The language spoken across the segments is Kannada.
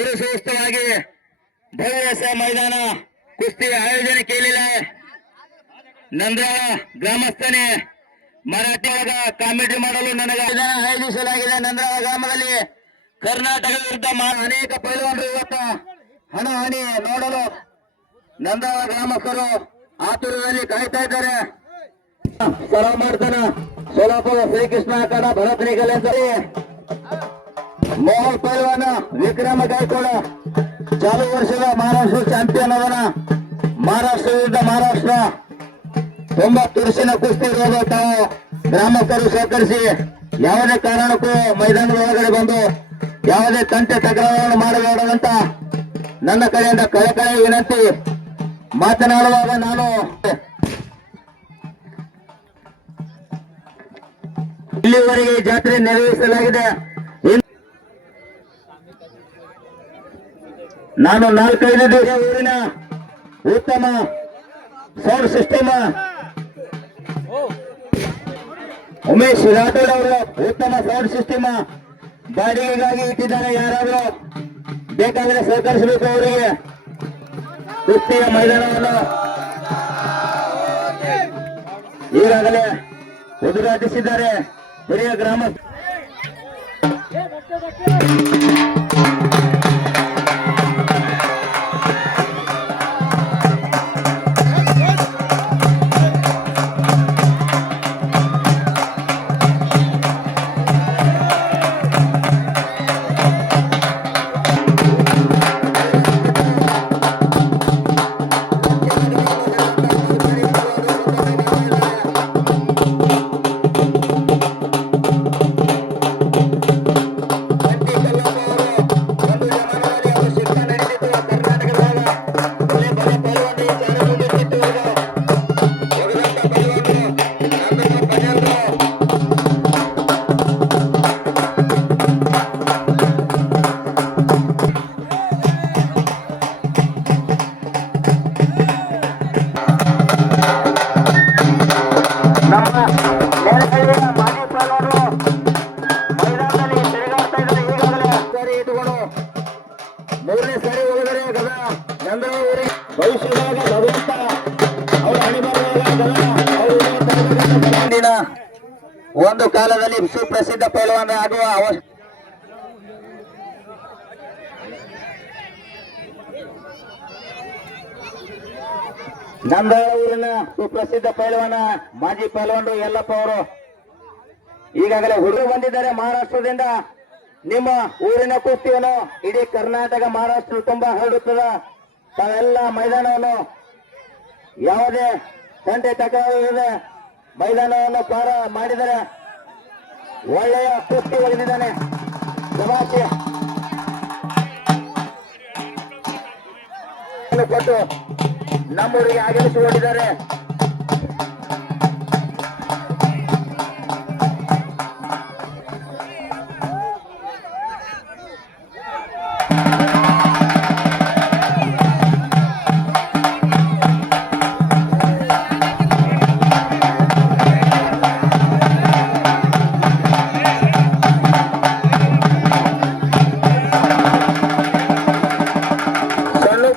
उर्सोत्सवागे भव्य असा मैदान कुस्ती आयोजन केलेलं आहे. ನಂದರಾಳ ಗ್ರಾಮಸ್ಥನೇ ಮರಾಠಿ ಒಳಗ ಕಾಮಿಡಿ ಮಾಡಲು ನನಗೆ ಆಯೋಜಿಸಲಾಗಿದೆ. ನಂದರಾಳ ಗ್ರಾಮದಲ್ಲಿ ಕರ್ನಾಟಕ ವಿರುದ್ಧ ಅನೇಕ ಪೈಲವಾನರು ಇವತ್ತು ಹಣಾಹಣಿ ನೋಡಲು ನಂದರಾಳ ಗ್ರಾಮಸ್ಥರು ಆತುರದಲ್ಲಿ ಕಾಯ್ತಾ ಇದ್ದಾರೆ. ಸರ ಮಾಡ್ತಾನ ಸೋಲಾಪುರ ಶ್ರೀಕೃಷ್ಣ ಅಖಾಡ ಭರತ್ ನಿಗಲ್ ಅಂತೇಳಿ ಮೋಹನ್ ಪೈಲ್ವಾನ ವಿಕ್ರಮ ಗಾಯಕವಾಡ ಚಾಲು ವರ್ಷದ ಮಹಾರಾಷ್ಟ್ರ ಚಾಂಪಿಯನ್ ಅವನ ಮಹಾರಾಷ್ಟ್ರ ವಿರುದ್ಧ ಮಹಾರಾಷ್ಟ್ರ ತುಂಬಾ ತುರುಸಿನ ಕುಸ್ತಿ ಇರೋದು ತಾವು ಗ್ರಾಮಸ್ಥರು ಸಹಕರಿಸಿ ಯಾವುದೇ ಕಾರಣಕ್ಕೂ ಮೈದಾನದ ಒಳಗಡೆ ಬಂದು ಯಾವುದೇ ತಂಟೆ ತಕರಾರುಗಳನ್ನು ಮಾಡಬೇಡದಂತ ನನ್ನ ಕಡೆಯಿಂದ ಕಳಕಳಿ ವಿನಂತಿ. ಮಾತನಾಡುವಾಗ ನಾನು ಇಲ್ಲಿವರೆಗೆ ಜಾತ್ರೆ ನೆರವೇರಿಸಲಾಗಿದೆ. ನಾನು 4-5 ದಿವಸ ಊರಿನ ಉತ್ತಮ ಸೌಂಡ್ ಸಿಸ್ಟಮ್ ಉಮೇಶ್ ರಾಠೋಡ್ ಅವರು ಉತ್ತಮ ಸೌಂಡ್ ಸಿಸ್ಟಮ್ ಬಾಡಿಗೆಗಾಗಿ ಇಟ್ಟಿದ್ದಾರೆ. ಯಾರಾದರೂ ಬೇಕಾದರೆ ಸಹಕರಿಸಬೇಕು. ಅವರಿಗೆ ಕುಸ್ತಿಯ ಮೈದಾನವನ್ನು ಈಗಾಗಲೇ ಉದ್ಘಾಟಿಸಿದ್ದಾರೆ ಹಿರಿಯ ಗ್ರಾಮ ಒಂದು ಕಾಲದಲ್ಲಿ ಸುಪ್ರಸಿದ್ಧ ಪೈಲ್ವಾನ ಆಗುವ ನಂದಳ ಊರಿನ ಸುಪ್ರಸಿದ್ಧ ಪೈಲ್ವಾನ ಮಾಜಿ ಪೈಲ್ವಾನರು ಯಲ್ಲಪ್ಪ ಅವರು ಈಗಾಗಲೇ ಹುಡುಗ ಬಂದಿದ್ದಾರೆ ಮಹಾರಾಷ್ಟ್ರದಿಂದ. ನಿಮ್ಮ ಊರಿನ ಕುಸ್ತಿಯನ್ನು ಇಡೀ ಕರ್ನಾಟಕ ಮಹಾರಾಷ್ಟ್ರ ತುಂಬಾ ಹರಡುತ್ತದ. ತಾವೆಲ್ಲ ಮೈದಾನವನ್ನು ಯಾವುದೇ ತಂಟೆ ತಕರಾರಿಲ್ಲದೆ ಮೈದಾನವನ್ನು ಪಾರ ಮಾಡಿದರೆ ಒಳ್ಳೆಯ ಕುಸ್ತಿ ಒಲಿದಿದ್ದಾನೆ. ಶಭಾಷ್ ಕೊಟ್ಟು ನಮ್ಮೂರಿಗೆ ಆಗಮಿಸಿಕೊಂಡಿದ್ದಾರೆ.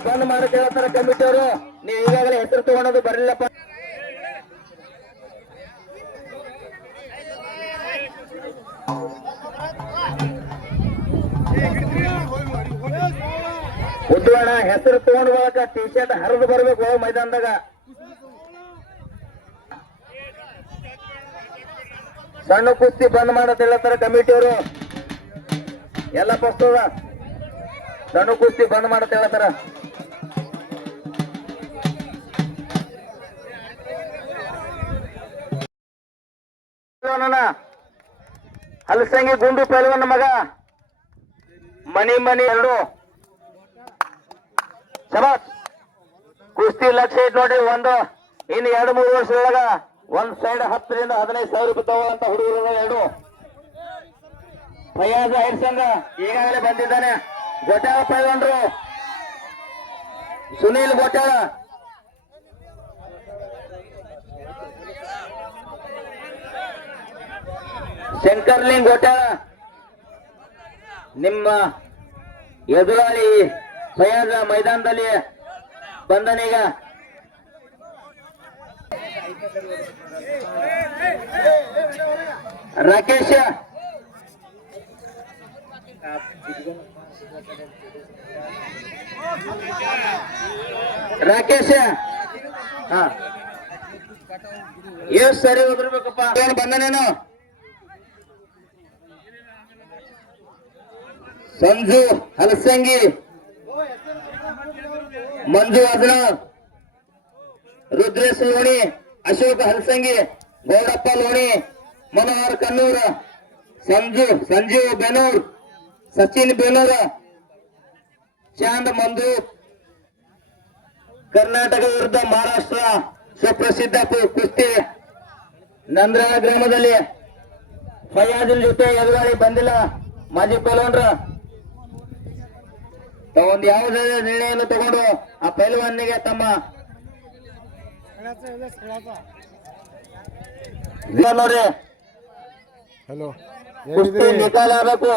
ಬಂದ್ ಮಾಡಕ್ಕೆ ಹೇಳ್ತಾರೆ ಕಮಿಟಿ ಅವರು. ನೀವು ಈಗಾಗಲೇ ಹೆಸರು ತಗೊಂಡದು ಬರಲಿಲ್ಲಪ್ಪ. ಉದ್ದವಣ ಹೆಸರು ತಗೊಂಡ್ ಬರಕ ಟಿ ಶರ್ಟ್ ಹರಿದು ಬರ್ಬೇಕು ಮೈದಾನದಾಗ. ಸಣ್ಣ ಕುಸ್ತಿ ಬಂದ್ ಮಾಡತ್ ಹೇಳತ್ತಾರ ಕಮಿಟಿ ಅವರು. ಎಲ್ಲ ಪಸ್ತದ ಸಣ್ಣ ಕುಸ್ತಿ ಬಂದ್ ಮಾಡತ್ ಹೇಳತ್ತಾರ. ಹಲಸಂಗಿ ಗುಂಡು ಪೈಲ್ವನ್ನ ಮಗ ಮನಿ ಎರಡು ಶಬಾಷ್. ಕುಸ್ತಿ ಲಕ್ಷ್ಯ ಇಟ್ಟು ನೋಡಿ. ಇನ್ನು 2-3 ವರ್ಷದೊಳಗ ಒಂದ್ ಸೈಡ್ 10 ರಿಂದ 15,000 ರೂಪಾಯಿ ತಗೋಂತ ಹುಡುಗರು ಎರಡು. ಫಯಾಜ್ ಐರ್ ಸಂಘ ಈಗಾಗಲೇ ಬಂದಿದ್ದಾನೆ. ಗೊಟ್ಯಾಳ ಪೈಲ್ವನ್ರು ಸುನೀಲ್ ಗೊಟ್ಯಾಳ, ಶಂಕರ್ಲಿಂಗ್ ಗೊಟ್ಯಾಳ, ನಿಮ್ಮ ಎದುರಾಳಿ ಫಯಾಜ್ ಮೈದಾನದಲ್ಲಿ ಬಂದನೀಗ. ರಾಕೇಶ ಹಾ ಎಷ್ಟು ಸರಿ ಹೋಗಿರ್ಬೇಕಪ್ಪ. ಬಂದನೇನು ಸಂಜು ಹಲಸಂಗಿ, ಮಂಜು ಅಜನಾಳ್, ರುದ್ರೇಶ್ ಲೋಣಿ, ಅಶೋಕ್ ಹಲಸಂಗಿ, ಗೌಡಪ್ಪ ಲೋಣಿ, ಮನೋಹರ್ ಕನ್ನೂರ, ಸಂಜೀವ್ ಬೇನೂರ್, ಸಚಿನ್ ಬೇನೂರ, ಚಾಂದ್ ಮಂದು. ಕರ್ನಾಟಕ ವಿರುದ್ಧ ಮಹಾರಾಷ್ಟ್ರ ಸುಪ್ರಸಿದ್ಧ ಕುಸ್ತಿ ನಂದ್ರಾಳ ಗ್ರಾಮದಲ್ಲಿ ಫಯಾಜಿನ ಜೊತೆ ಎದುರಾಳಿ ಬಂದಿಲ್ಲ ಮಾಜಿ ಪೈಲ್ವಾನ್ರ. ಒಂದು ಯಾವುದೇ ನಿರ್ಣಯವನ್ನು ತಗೊಂಡು ಆ ಪೈಲ್ವಾನಿಗೆ ತಮ್ಮ ನೋಡ್ರಿ ಹಲೋ ಕುಸ್ತಿ ನಿಕಾಲ ಆಗಬೇಕು.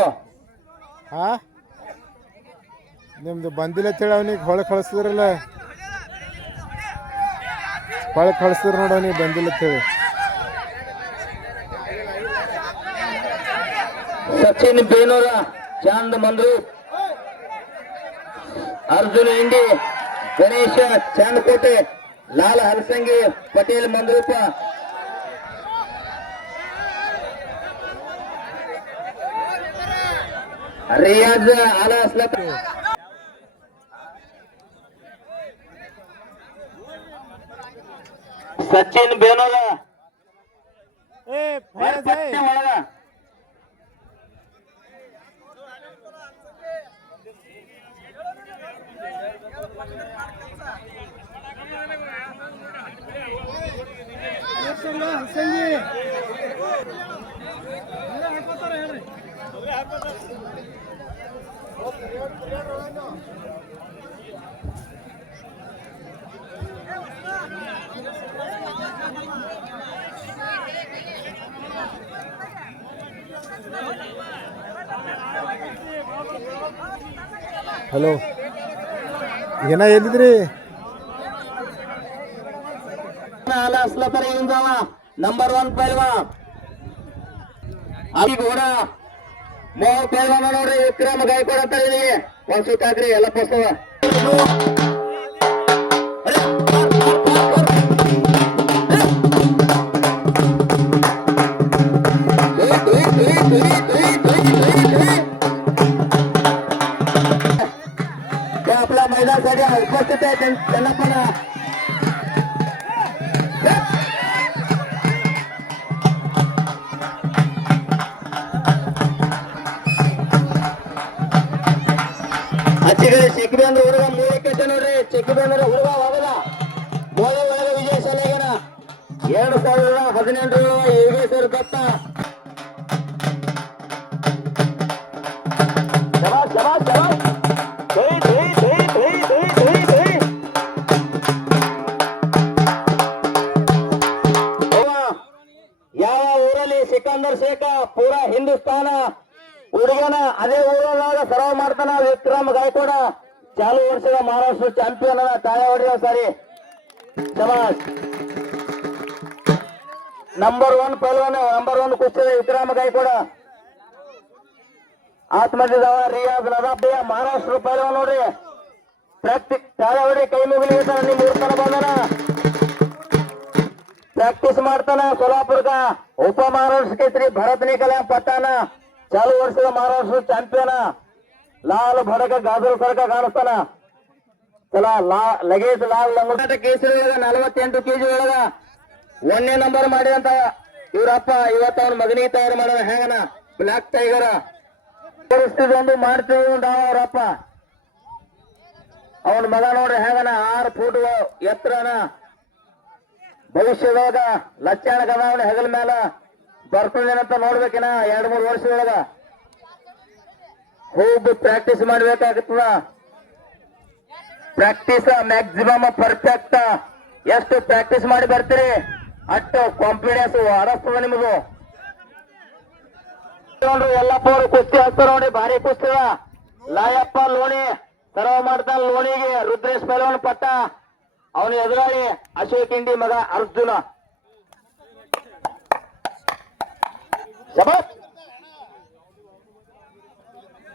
ಹಾ ನಿಮ್ದು ಬಂದಿಲ್ಲ ಅಂತೇಳಿ ಅವನಿಗೆ ಹೊಳಗೆ ಕಳಿಸಿದ್ರಲ್ಲ, ಹೊಳಗೆ ಕಳಿಸಿದ್ರು ನೋಡ ಅವನಿಗೆ ಬಂದಿಲ್ಲ ಅಂತೇಳಿ. ಸಚಿನ್ ಬೇನೂರ, ಚಾಂದ್ ಮಂದ್ರು, ಅರ್ಜುನ್ ಇಂಡಿ, ಗಣೇಶ ಚಾಂದಕೋಟೆ, ಲಾಲ್ ಹಲಸಂಗಿ, ಪಟೇಲ್ ಮಂದ್ರೂಪ, ರಿಯಾಜ್ ಆಲಾಸ್ಲತ, ಸಚಿನ್ ಬೇನೂರ ಒಳಗ ಹಲೋ ಏನ ಎಲ್ಲಿದ್ರಿ? ನಂಬರ್ 1 ಪೈಲ್ವಾ ಅಲ್ಲಿ ಕೂಡ ಮೋಹ ಪೈಲ್ವಾನ ನೋಡ್ರಿ. ವಿಕ್ರಮ್ ಗಾಯಕವಾಡ ಅಂತ ಇಲ್ಲಿ ಒಂದ್ ಸುತ್ತ ಹಾಕ್ರಿ ಎಲ್ಲ ಪುಸ್ತಕ. ಉಪಸ್ಥಿತ ಚೆನ್ನಪ್ಪನ ಹಚ್ಚಿಗಡೆ ಚೆಕ್ಕಿಬಂದ್ರ ಹುಡುಗ ಮೂರಕ್ಕೆ ನೋಡ್ರಿ ಚೆಕ್ಕಿಬಂದ್ರ ಹುಡುಗ ಹೋಗದ ಮೊದಲ ಒಳಗ ವಿಜಯ ಶಾಲೆಗನ 2018 ಯೋಗೇಶ್ವರ ದತ್ತ ಶಬಾಷ್ ಶಬಾಷ್ ಶಬಾಷ್ ಯಾವ ಊರಲ್ಲಿ ಸಿಕಂದರ್ ಶೇಖ ಪೂರಾ ಹಿಂದೂಸ್ತಾನ ಹುಡುಗನ ಅದೇ ಊರೊಳಗ ಸರಾವ್ ಮಾಡ್ತಾನ ವಿಕ್ರಮ್ ಗಾಯಕ್ವಾಡ ಚಾಲು ವರ್ಷದ ಮಹಾರಾಷ್ಟ್ರ ಚಾಂಪಿಯನ್ ತಾಯ ಹೊಡೆಯ ಸಾರಿ ಶಬಾಷ್ ನಂಬರ್ 1 ಪೈಲ್ವಾನ ನಂಬರ್ 1 ಕುಸ್ತಿದ ವಿಕ್ರಮ್ ಗಾಯಕ್ವಾಡ ಆತ್ಮದಿದವ ರಿಯಾಜ್ ನದಾಬಿಯ ಮಹಾರಾಷ್ಟ್ರ ಪೈಲ್ವಾನ ನೋಡ್ರಿ ಪ್ರಾಕ್ಟಿಸ್ ತಾಯ ಹೊಡಿ ಕೈ ಮುಗಿಲಿ ನಿಮ್ ಊರ್ತನ ಬಂದನ ಪ್ರಾಕ್ಟೀಸ್ ಮಾಡ್ತಾನ ಸೋಲಾಪುರ್ಗ ಉಪ ಮಹಾರಾಷ್ಟ್ರ ಕೇಸರಿ ಭರತ್ ನಿಕಲ ಪಟ್ಟಾನ ಚಾಲು ವರ್ಷದ ಮಹಾರಾಷ್ಟ್ರ ಚಾಂಪಿಯನ್ ಲಾಲ್ ಭಡಕ ಗಾಜಲ್ ಸರ್ಕ ಕಾಣಿಸ್ತಾನ ಚಲ ಲಗೇಜ್ ಲಾಲ್ ಲಂಗೋಟ ಕೇಸರಿ ಒಳಗ 48 ಕೆಜಿ ಒಳಗ 1ನೇ ನಂಬರ್ ಮಾಡಿದಂತ ಇವ್ರಪ್ಪ ಇವತ್ತ ಅವ್ನ ಮಗನಿಗೆ ತಯಾರು ಮಾಡೋಣ ಹೆಂಗನ ಬ್ಲಾಕ್ ಟೈಗರ್ ಒಂದು ಮಾಡ್ತೀವಿ ಅವ್ರಪ್ಪ ಅವನ ಮಗ ನೋಡ್ರಿ ಹೆಂಗನ 6 ಫೂಟ್ ಎತ್ತರನ ಭವಿಷ್ಯದೊಳಗ ಲಕ್ಷಣ ಗದಾವನ ಹೆಗಲ ಮೇಲ ಬರ್ತದೇನಂತ ನೋಡ್ಬೇಕಿನ 2-3 ವರ್ಷದೊಳಗ ಹೋಗಿ ಪ್ರಾಕ್ಟೀಸ್ ಮಾಡ್ಬೇಕಾಗ್ತದ ಪ್ರಾಕ್ಟೀಸ್ ಮ್ಯಾಕ್ಸಿಮಮ್ ಪರ್ಫೆಕ್ಟ್ ಎಷ್ಟು ಪ್ರಾಕ್ಟೀಸ್ ಮಾಡಿ ಬರ್ತೀರಿ ಅಷ್ಟು ಕಾನ್ಫಿಡೆನ್ಸ್ ಹರಸ್ತದ ನಿಮಗೂ ನೋಡ್ರಿ ಎಲ್ಲಪ್ಪ ಅವರು ಕುಸ್ತಿ ಹಚ್ತಾರ ನೋಡಿ ಭಾರಿ ಕುಸ್ತಿದ ಲಾಯಪ್ಪ ಲೋಣಿ ಸರ್ವ ಮಾಡ್ತಾನ ಲೋಣಿಗೆ ರುದ್ರೇಶ್ ಪೈಲವನ್ ಪಟ್ಟ ಅವನ ಎದುರಾಳಿ ಅಶೋಕ್ ಇಂಡಿ ಮಗ ಅರ್ಜುನ ಶಬಾಷ್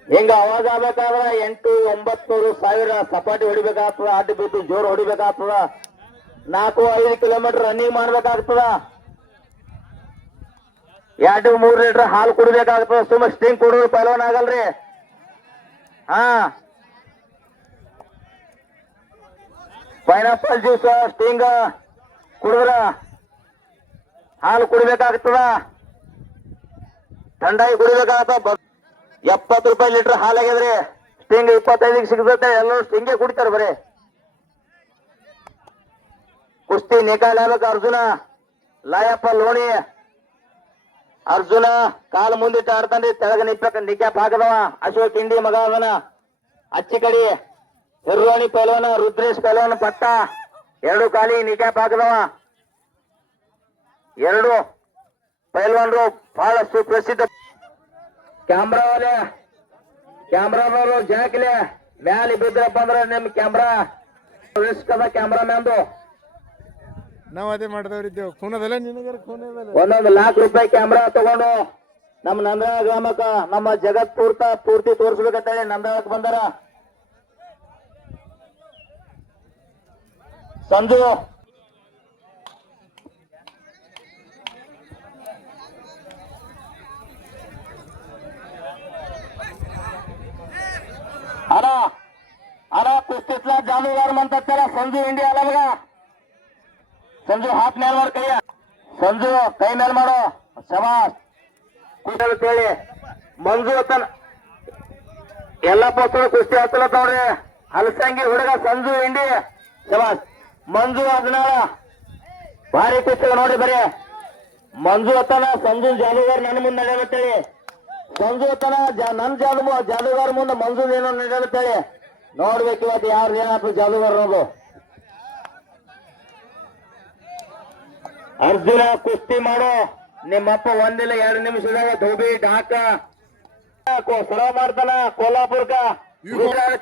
ಹಿಂಗ ಅವಾಜ್ ಆಗ್ಬೇಕಾದ್ರ 800-900 ಸಪಾಟಿ ಹೊಡಿಬೇಕಾಗ್ತದ ಅಡ್ಡ ಬಿದ್ದು ಜೋರ್ ಹೊಡಿಬೇಕಾಗ್ತದ 4-5 ಕಿಲೋಮೀಟರ್ ರನ್ನಿಂಗ್ ಮಾಡ್ಬೇಕಾಗ್ತದ 2-3 ಲೀಟರ್ ಹಾಲು ಕುಡಿಬೇಕಾಗ್ತದ ಸುಮ್ಮ ಸ್ಟಿಂಗ್ ಕುಡಿದ್ರು ಪೈಲವನ್ ಆಗಲ್ರಿ ಹಾ ಪೈನಾಪಲ್ ಜ್ಯೂಸ್ ಸ್ಟಿಂಗ್ ಕುಡಿದ್ರ ಹಾಲು ಕುಡಿಬೇಕಾಗ್ತದ ಥಂಡಾಗಿ ಕುಡಿಬೇಕಾಗತ್ತ 70 ರೂಪಾಯಿ ಲೀಟರ್ ಹಾಲು ಆಗ್ಯದ್ರಿ ಸ್ಟಿಂಗ್ 25 ಸಿಗತ್ತೆ ಎಲ್ಲರೂ ಸ್ಟಿಂಗೇ ಕುಡಿತಾರ ಬರೀ ಕುಸ್ತಿ ನಿಕಾಲ್ ಆಗ್ಬೇಕು ಅರ್ಜುನ ಲಾಯಪ್ಪ ಲೋಣಿ ಅರ್ಜುನ ಕಾಲು ಮುಂದಿಟ್ಟು ಆಡ್ತಾನ್ರಿ ತೆಳಗ ನಿಕ್ಯಾಪ್ ಹಾಕದವ ಅಶೋಕ್ ಇಂಡಿ ಮಗ ಅದನ ಅಚ್ಚಿ ಕಡಿ ಹಿರೋಣಿ ಪೈಲವನ ರುದ್ರೇಶ್ ಪೈಲವನ ಪಟ್ಟ 2 ಕಾಲಿ ನಿಕ್ಯಾಪ್ ಹಾಕದವ 2 ಪೈಲ್ವಾನ್ರು ಬಹಳ ಸುಪ್ರಸಿದ್ಧ ಕ್ಯಾಮ್ರಾದವರು ಜಾಕ್ಲೆ ಮ್ಯಾಲಿ ಬಿದ್ರಪ್ಪ ಅಂದ್ರ ನಿಮ್ ಕ್ಯಾಮ್ರಾ ರಿಸ್ಕ್ ಅದ ಕ್ಯಾಮ್ರಾಮ್ಯಾನ್ದು ನಾವ್ ಅದೇ ಮಾಡ್ದವ್ರಿದ್ದೇವ್ ಖೂನದಲ್ಲ ನಿನಗರ ಖೂನದಲ್ಲ 1 ಲಕ್ಷ ರೂಪಾಯಿ ಕ್ಯಾಮ್ರಾ ತಗೊಂಡು ನಮ್ಮ ನಂದಳ ಗ್ರಾಮಕ್ಕ ನಮ್ಮ ಜಗತ್ ಪೂರ್ತಿ ತೋರಿಸ್ಬೇಕಂತೇಳಿ ನಂದಳಕ್ ಬಂದಾರ ಸಂಜು अरे कुस्तीतला जादूगार म्हणतात त्याला संजू इंडिया आला बघा संजू हात मेलवर कೈ संजू ಕೈ ಮೇಲ್ ಮಾಡೋ ಶಬಾಷ್ ಕುಸ್ತಿ ಹೇಳಿ ಮಂಜು ಅತನ ಎಲ್ಲ ಪೋಸ್ಟರ್ ಕುಸ್ತಿ ಹತ್ತಲ ನೋಡ್ರಿ ಹಲಸಂಗಿ ಹುಡುಗ ಸಂಜು ಇಂಡಿ ಶಬಾಷ್ ಮಂಜು ಅದನಾಳ ಭಾರಿ ಕುಸ್ತಿ ನೋಡ್ರಿ ಬರೀ ಮಂಜು ಅತನ ಸಂಜು ಜಾದೂಗಾರ್ ನನ್ನ ಮುಂದೆ ನಡೆಯುತ್ತೇಳಿ ಸಂಜು ಅತನ ನನ್ ಜಾದೂಗಾರ ಮುಂದೆ ಮಂಜು ಏನೋ ನಡೆಯುತ್ತೇಳಿ ನೋಡ್ಬೇಕು ಇವತ್ತು ಯಾರು ಏನಾದ್ರು ಜಾದೂಗಾರ ಅನ್ನೋದು ಅರ್ಜುನ ಕುಸ್ತಿ ಮಾಡೋ ನಿಮ್ಮಪ್ಪ 1 ಇಲ್ಲ 2 ನಿಮಿಷದಾಗ ಧೋಬಿ ಢಾಕ ಸರ ಮಾಡ್ತಾನ ಕೋಲ್ಹಾಪುರ್ಕ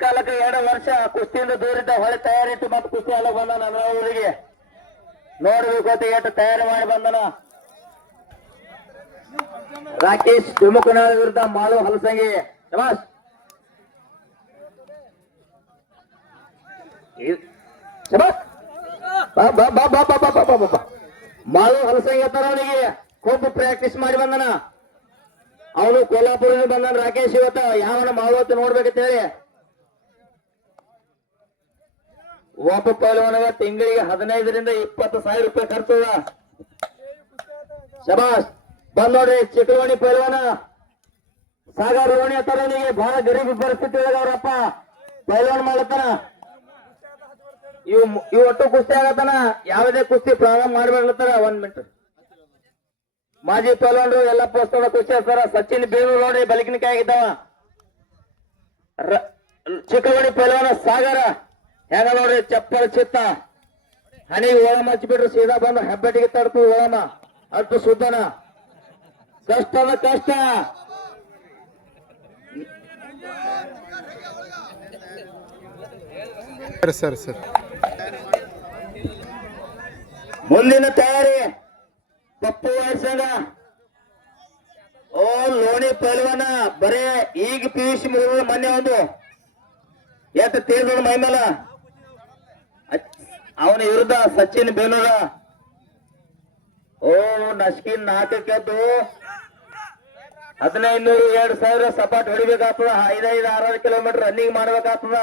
ಕಾಲಕ್ಕೆ 2 ವರ್ಷ ಕುಸ್ತಿಯಿಂದ ದೂರಿದ್ದ ಹೊಳೆ ತಯಾರಿಟ್ಟು ಮತ್ತೆ ಕುಸ್ತಿ ಎಲ್ಲ ಬಂದ ನನ್ನ ಊರಿಗೆ ನೋಡ್ಬೇಕು ಎಷ್ಟು ತಯಾರಿ ಮಾಡಿ ಬಂದನ ರಾಕೇಶ್ ವಿಮುಖನಾಳ ವಿರುದ್ಧ ಮಾಳು ಹಲಸಂಗಿ ಶಬಾಷ್ ಮಾಳು ಹಲಸಂಗಿ ಹತ್ತಾರ ಅವನಿಗೆ खूब ಪ್ರಾಕ್ಟೀಸ್ ಮಾಡಿ ಬಂದನ ಅವನು ಕೋಲ್ಹಾಪುರದಿಂದ ಬಂದನ ರಾಕೇಶ್ ಇವತ್ತ ಯಾವನ ಮಾವತ್ತು ನೋಡ್ಬೇಕಂತ ಹೇಳಿ ಒಬ್ಬ ಪೈಲವಾನಗ ತಿಂಗಳಿಗೆ 15ರಿಂದ 20,000 ರೂಪಾಯಿ ಖರ್ಚದ. ಶಬಾಷ್. ಬಂದ್ ನೋಡ್ರಿ ಚಿಕ್ಕಲವಾಣಿ ಪೈಲವಾನ ಸಾಗರ್ ರೋಣಿ ಹತ್ತರನಿಗೆ ಬಹಳ ಗರೀಬಿ ಪರಿಸ್ಥಿತಿ ಒಳಗ ಅವ್ರಪ್ಪ ಪೈಲವಾನ್ ಮಾಡ್ತಾನ. ಇವು ಒಟ್ಟು ಕುಸ್ತಿ ಆಗತ್ತಾನ. ಯಾವುದೇ ಕುಸ್ತಿ ಪ್ರಾರಂಭ ಮಾಡ್ಬೇಕತ್ತಾರ. 1 ಮಿನಿಟ್. ಮಾಜಿ ಪೈಲವಾನ್ರು ಎಲ್ಲ ಪೋಸ್ತದ ಕುಸ್ತಿ ಹಚ್ತಾರ. ಸಚಿನ್ ಬೇರು ನೋಡ್ರಿ ಬಲಿಕಿನಕಾಯಿ ಆಗಿದ್ದಾವ. ಚಿಕ್ಕಲವಾಣಿ ಪೈಲವಾನ ಸಾಗರ ಹೆಂಗ ನೋಡ್ರಿ ಚಪ್ಪಲ್ ಚಿತ್ತ ಹನಿಗೆ ಓಳಮ ಹಚ್ಚಿಬಿಟ್ರು ಸೀದಾ ಬಂದು ಹೆಬ್ಬೆಟ್ಟಿಗೆ ತಡ್ತು ಓಳಮ ಅಷ್ಟು ಸುದ್ದನ. ಕಷ್ಟದ ಕಷ್ಟ. ಸರ್ ಸರ್ ಮುಂದಿನ ತಯಾರಿ ಪಪ್ಪು ವರ್ಷದ. ಓ ಲೋಣಿ ಪೈಲ್ವಾನ ಬರೇ ಈಗ ಪಿಯುಸಿ ಮುಗಿದ ಮೊನ್ನೆ ಒಂದು ಎತ್ತ ತೇಜದ ಮೈಮೇಲ. ಅವನ ವಿರುದ್ಧ ಸಚಿನ್ ಬೇಲೂರ. ಓ ನಸ್ಕಿನ್ 4 1500 2,000 ಸಪಾಟ್ ಹೊಡಿಬೇಕಾಗ್ತದ. 5-6 ಕಿಲೋಮೀಟರ್ ರನ್ನಿಂಗ್ ಮಾಡ್ಬೇಕಾಗ್ತದ.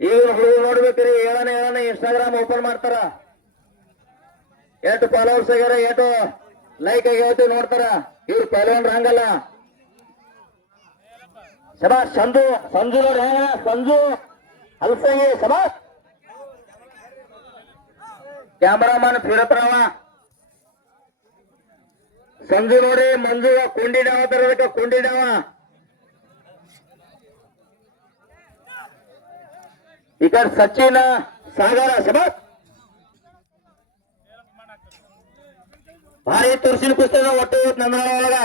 ಈಗ ಹುಡುಗ ನೋಡ್ಬೇಕ್ರಿ. ಹೇಳನ ಇನ್ಸ್ಟಾಗ್ರಾಮ್ ಓಪನ್ ಮಾಡ್ತಾರ. ಎಷ್ಟು ಫಾಲೋವರ್ಸ್ ಆಗ್ಯಾರ, ಎಷ್ಟು ಲೈಕ್ ಆಗ್ಯಾವತ್ತು ನೋಡ್ತಾರ. ಇವ್ರು ಪೈಲ್ವಾನ್ ಹಂಗಲ್ಲ. ಶಬಾಷ್. ಸಂಜು ನೋಡಿ ಸಂಜು ಹಲ್ಸಂಗಿ. ಶಬಾಷ್. ಕ್ಯಾಮರಾಮನ್ ಫಿರತ್ರವ. ಸಂಜು ನೋಡಿ ಮಂಜು ಕುಂಡಿಡವ ತರಬೇಕ. ಕುಂಡಿಡವ ಈ ಕಡೆ ಸಚಿನ್ ಸಾಗರ. ಶಬಾಷ್. ಭಾರಿ ತುರ್ಸಿನ ಪುಸ್ತಕ ಒಟ್ಟು ನಂದನ ಒಳಗ.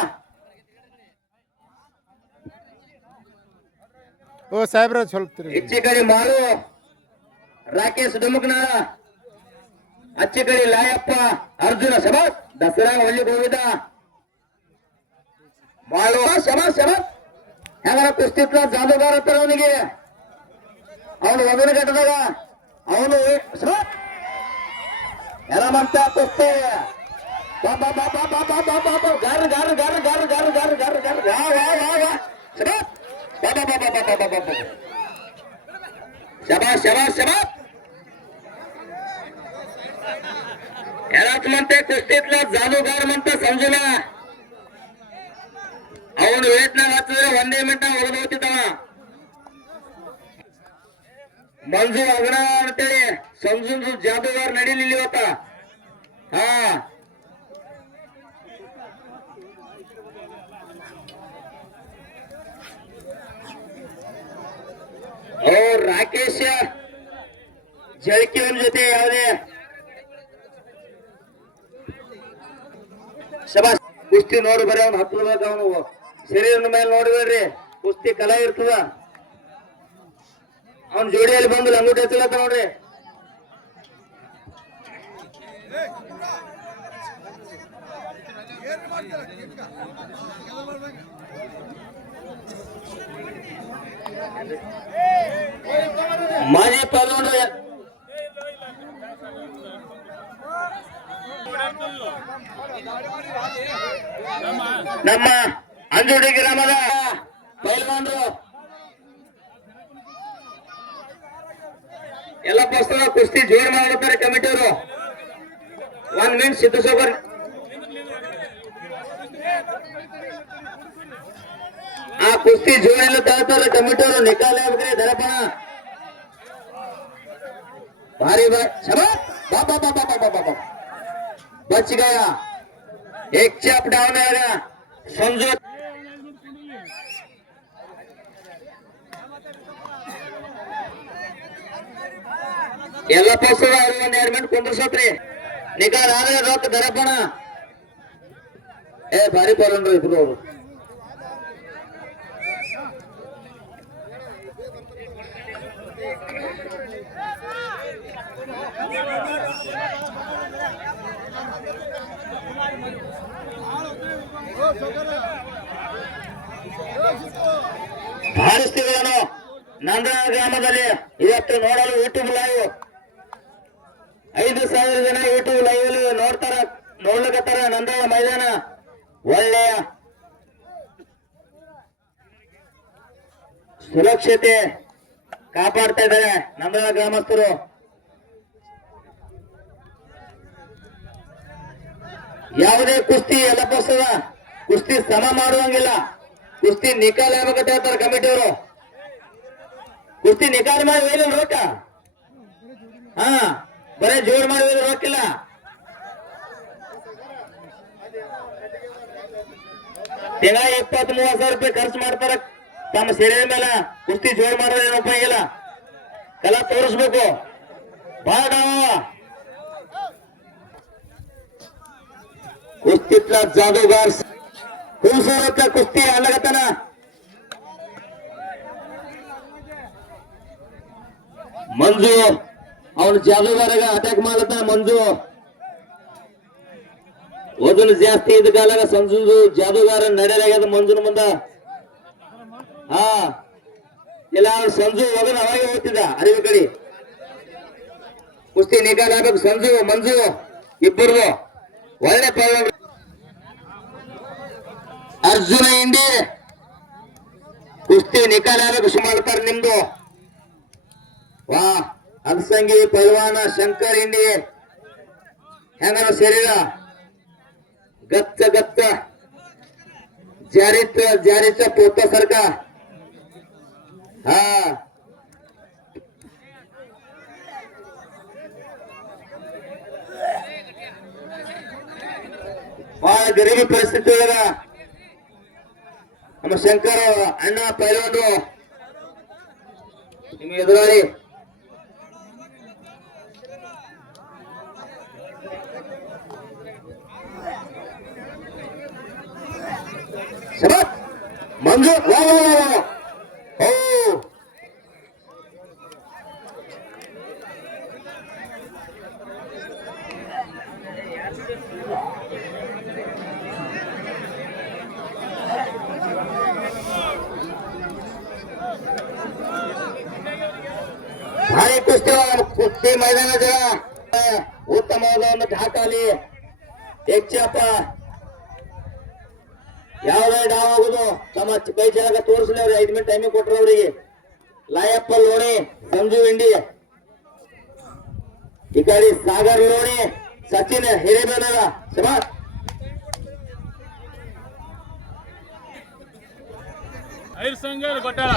ಓ ಸಾಹೇಬ್ರ ಸ್ವಲ್ಪ ಈಚೆ ಕಡೆ ಮಾರು ರಾಕೇಶ್ ಡುಮುಕ್ನಾಳ. ಅಚ್ಚೆ ಕಡೆ ಲಾಯಪ್ಪ ಅರ್ಜುನ. ಶಬಾಷ್. ದಸರಾ ಒಳ್ಳಿಗೆ ಹೋಗಿದ್ದ ಮಾಡು. ಶಬಾಷ್. ಹೆಂಗಾರ ಕುಸ್ತಿತ್ವ ಜಾದೂಗಾರ ಹತ್ತಾರ ಅವನಿಗೆ. ಅವನು ಒಗನ ಘಟ್ಟದಾಗ ಅವನು ಎಲ್ಲ ಮಂತ ಕುಸ್ತಿ. ಗಾರ ಗಾರ ಗಾರ ಗಾರ ಗಾರ ಗಾರ ಗಾರ ಗಾರ ಶಬಾಷ್. ಎಲ್ಲಂತೆ ಕುಸ್ತಿ ಇತ್ಲ ಜಾದೂಗಾರ ಮಂತ ಸಂಜುನ. ಅವನು ವೇಟ್ನಾಗ ಹಚ್ಚಿದ್ರೆ 1 ಮಿನಿಟ್ ಒಳಗೆ ಹೋಗ್ತಿದ್ದವ. ಮಂಜು ಅಗಣ ಅಂತೇಳಿ ಸಂಜು ಜಾದೂಗಾರ ನಡೀಲಿಲ್ಲ ಇವತ್ತ. ಹಾ ಓ ರಾಕೇಶ್ ಜಳಕಿಯವನ ಜೊತೆ ಯಾವುದೇ ಶಬಾಷ್. ಕುಸ್ತಿ ನೋಡಿ ಬರೀ ಅವ್ನು ಹತ್ತದ ಅವನು ಶರೀರದ ಮೇಲೆ ನೋಡಿಬೇಡ್ರಿ. ಕುಸ್ತಿ ಕಲಾ ಇರ್ತದ. ಅವನ ಜೋಡಿಯಲ್ಲಿ ಬಂದು ಲಂಗೋಟಿ ಹಚ್ಚಲತ್ತ ನೋಡ್ರಿ. ಮಾಜಿ ಪೈಲ್ವಾನ ನಮ್ಮ ಅಂಜುಡಿ ಗ್ರಾಮದ ಪೈಲ್ವಾನರು ಎಲ್ಲ ಪುಸ್ತಕ ಕುಸ್ತಿ ಜೋರು ಮಾಡುತ್ತಾರೆ ಕಮಿಟಿಯವರು. 1 ಮಿನಿಟ್ ಸಿದ್ಧಸೋಬರ್. ಆ ಕುಸ್ತಿ ಜೋರೆಲ್ಲ ತಗೋತಾರೆ ಕಮಿಟಿಯವರು. ನಿಕಾಲ ದರಪಣ ಭಾರಿ बच गया. एक चैप डाउन है समझो. ಎಲ್ಲ ಪಕ್ಷದ 1-2 ಮಿನಿಟ್ ಕುಂದ್ರಸತ್ರಿ. ನಿಕಾಲ್ ಆದ್ರೆ ರೊಕ್ಕ ದರಪಣ. ಭಾರಿ ಬರೋಣ್ರಿ ಇಬ್ರು. ಭಾರಿಸ್ತಿಗಳನ್ನು ನಂದನ ಗ್ರಾಮದಲ್ಲಿ ಇವತ್ತು ನೋಡಲು ಯೂಟ್ಯೂಬ್ ಲೈವ್ 5,000 ಜನ ಯೂಟ್ಯೂಬ್ ಲೈವ್ ಅಲ್ಲಿ ನೋಡ್ಲಿಕತ್ತಾರ. ನಂದನ ಮೈದಾನ ಒಳ್ಳೆಯ ಸುರಕ್ಷತೆ ಕಾಪಾಡ್ತಾ ಇದ್ದಾರೆ ನಂದನ ಗ್ರಾಮಸ್ಥರು. ಯಾವುದೇ ಕುಸ್ತಿ ಎಲ್ಲ ಬಸ್ತದ, ಕುಸ್ತಿ ಸಮ ಮಾಡುವಂಗಿಲ್ಲ, ಕುಸ್ತಿ ನಿಕಾಲ್ ಆಗ್ಬೇಕಂತ ಹೇಳ್ತಾರೆ ಕಮಿಟಿಯವರು. ಕುಸ್ತಿ ನಿಕಾಲ್ ಮಾಡಿ ಒಯ್ಲಿಲ್ಲ ರೊಕ್ಕ, ಹಾ ಬರೇ ಜೋಡ್ ಮಾಡಿ ಒಯ್ದು ರೊಕ್ಕಿಲ್ಲ. ತಿಂಗಳ 20-30 ರೂಪಾಯಿ ಖರ್ಚು ಮಾಡ್ತಾರ ತಮ್ಮ ಶರೀರ ಮೇಲೆ. ಕುಸ್ತಿ ಜೋಡ್ ಮಾಡೋದು ಏನು ಉಪಯೋಗ ಇಲ್ಲ, ಕಲಾ ತೋರಿಸ್ಬೇಕು. ಬಾಳ कुस्तीतला जादूगार खूबसूरत कुस्ती आलगताना ಮಂಜು ಅವನು ಜಾದೂಗಾರಗ ಅಟ್ಯಾಕ್ ಮಾಡತಾನ. ಮಂಜು ವಜನ ಜಾಸ್ತಿ ಇದ್ದ ಕಾಲಾಗ ಸಂಜು ಜಾದೂಗಾರ ನಡೆಯಲಾಗ್ಯದ ಮಂಜುನ ಮುಂದ. ಹಾ ಇಲ್ಲ ಸಂಜು ವಜನ ಅವಾಗೆ ಹೋಗ್ತಿದ್ದ ಅರಿವಿ ಕಡೆ. ಕುಸ್ತಿ ನಿಗಾಲ ಆಗ್ಬೇಕು ಸಂಜು ಮಂಜು ಇಬ್ಬರು ಒಳ್ಳೆ ಪೈಲ್ವಾನ. ಅರ್ಜುನ ಇಂಡಿ ಕುಸ್ತಿ ನಿಕಾಲ ಖುಷಿ ಮಾಡ್ತಾರೆ ನಿಮ್ದು. ವಾ ಅಲ್ಸಂಗಿ ಪೈಲ್ವಾನ ಶಂಕರ್ ಇಂಡಿ ಹೆಂಗ ಶರೀರ ಗಚ್ಚ ಗಚ್ಚ ಜಾರಿತ ಪೋತ ಸರ್ಕ. ಹಾ ಬಹಳ ಗರೀಬಿ ಪರಿಸ್ಥಿತಿ ಒಳಗ ನಮ್ಮ ಶಂಕರ ಅಣ್ಣ ಪೈಲ್ವಾನ್ರು ನಿಮ್ಮ ಎದುರಾಳಿ. ಮಂಜು ಓ ಭಾರಿ ಕುಸ್ತಿ ಮೈದಾನ ಉತ್ತಮವಾದ ಒಂದು ಠಾಕಾಲಿ ಹೆಚ್ಚಪ್ಪ ಯಾವ್ದೇ ಡಾವ್ ಆಗುದು ತಮ್ಮ ಕೈ ಚಲಾಗ ತೋರಿಸಲಿ. ಅವ್ರಿಗೆ 5 ಮಿನಿಟ್ ಟೈಮಿಂಗ್ ಕೊಟ್ರು ಅವರಿಗೆ. ಲಾಯಪ್ಪ ಲೋಣಿ ಸಂಜು ಇಂಡಿ, ಈ ಕಡೆ ಸಾಗರ್ ಲೋಣಿ ಸಚಿನ್ ಹಿರೇಬೇನರ. ಶಬಾಷ್.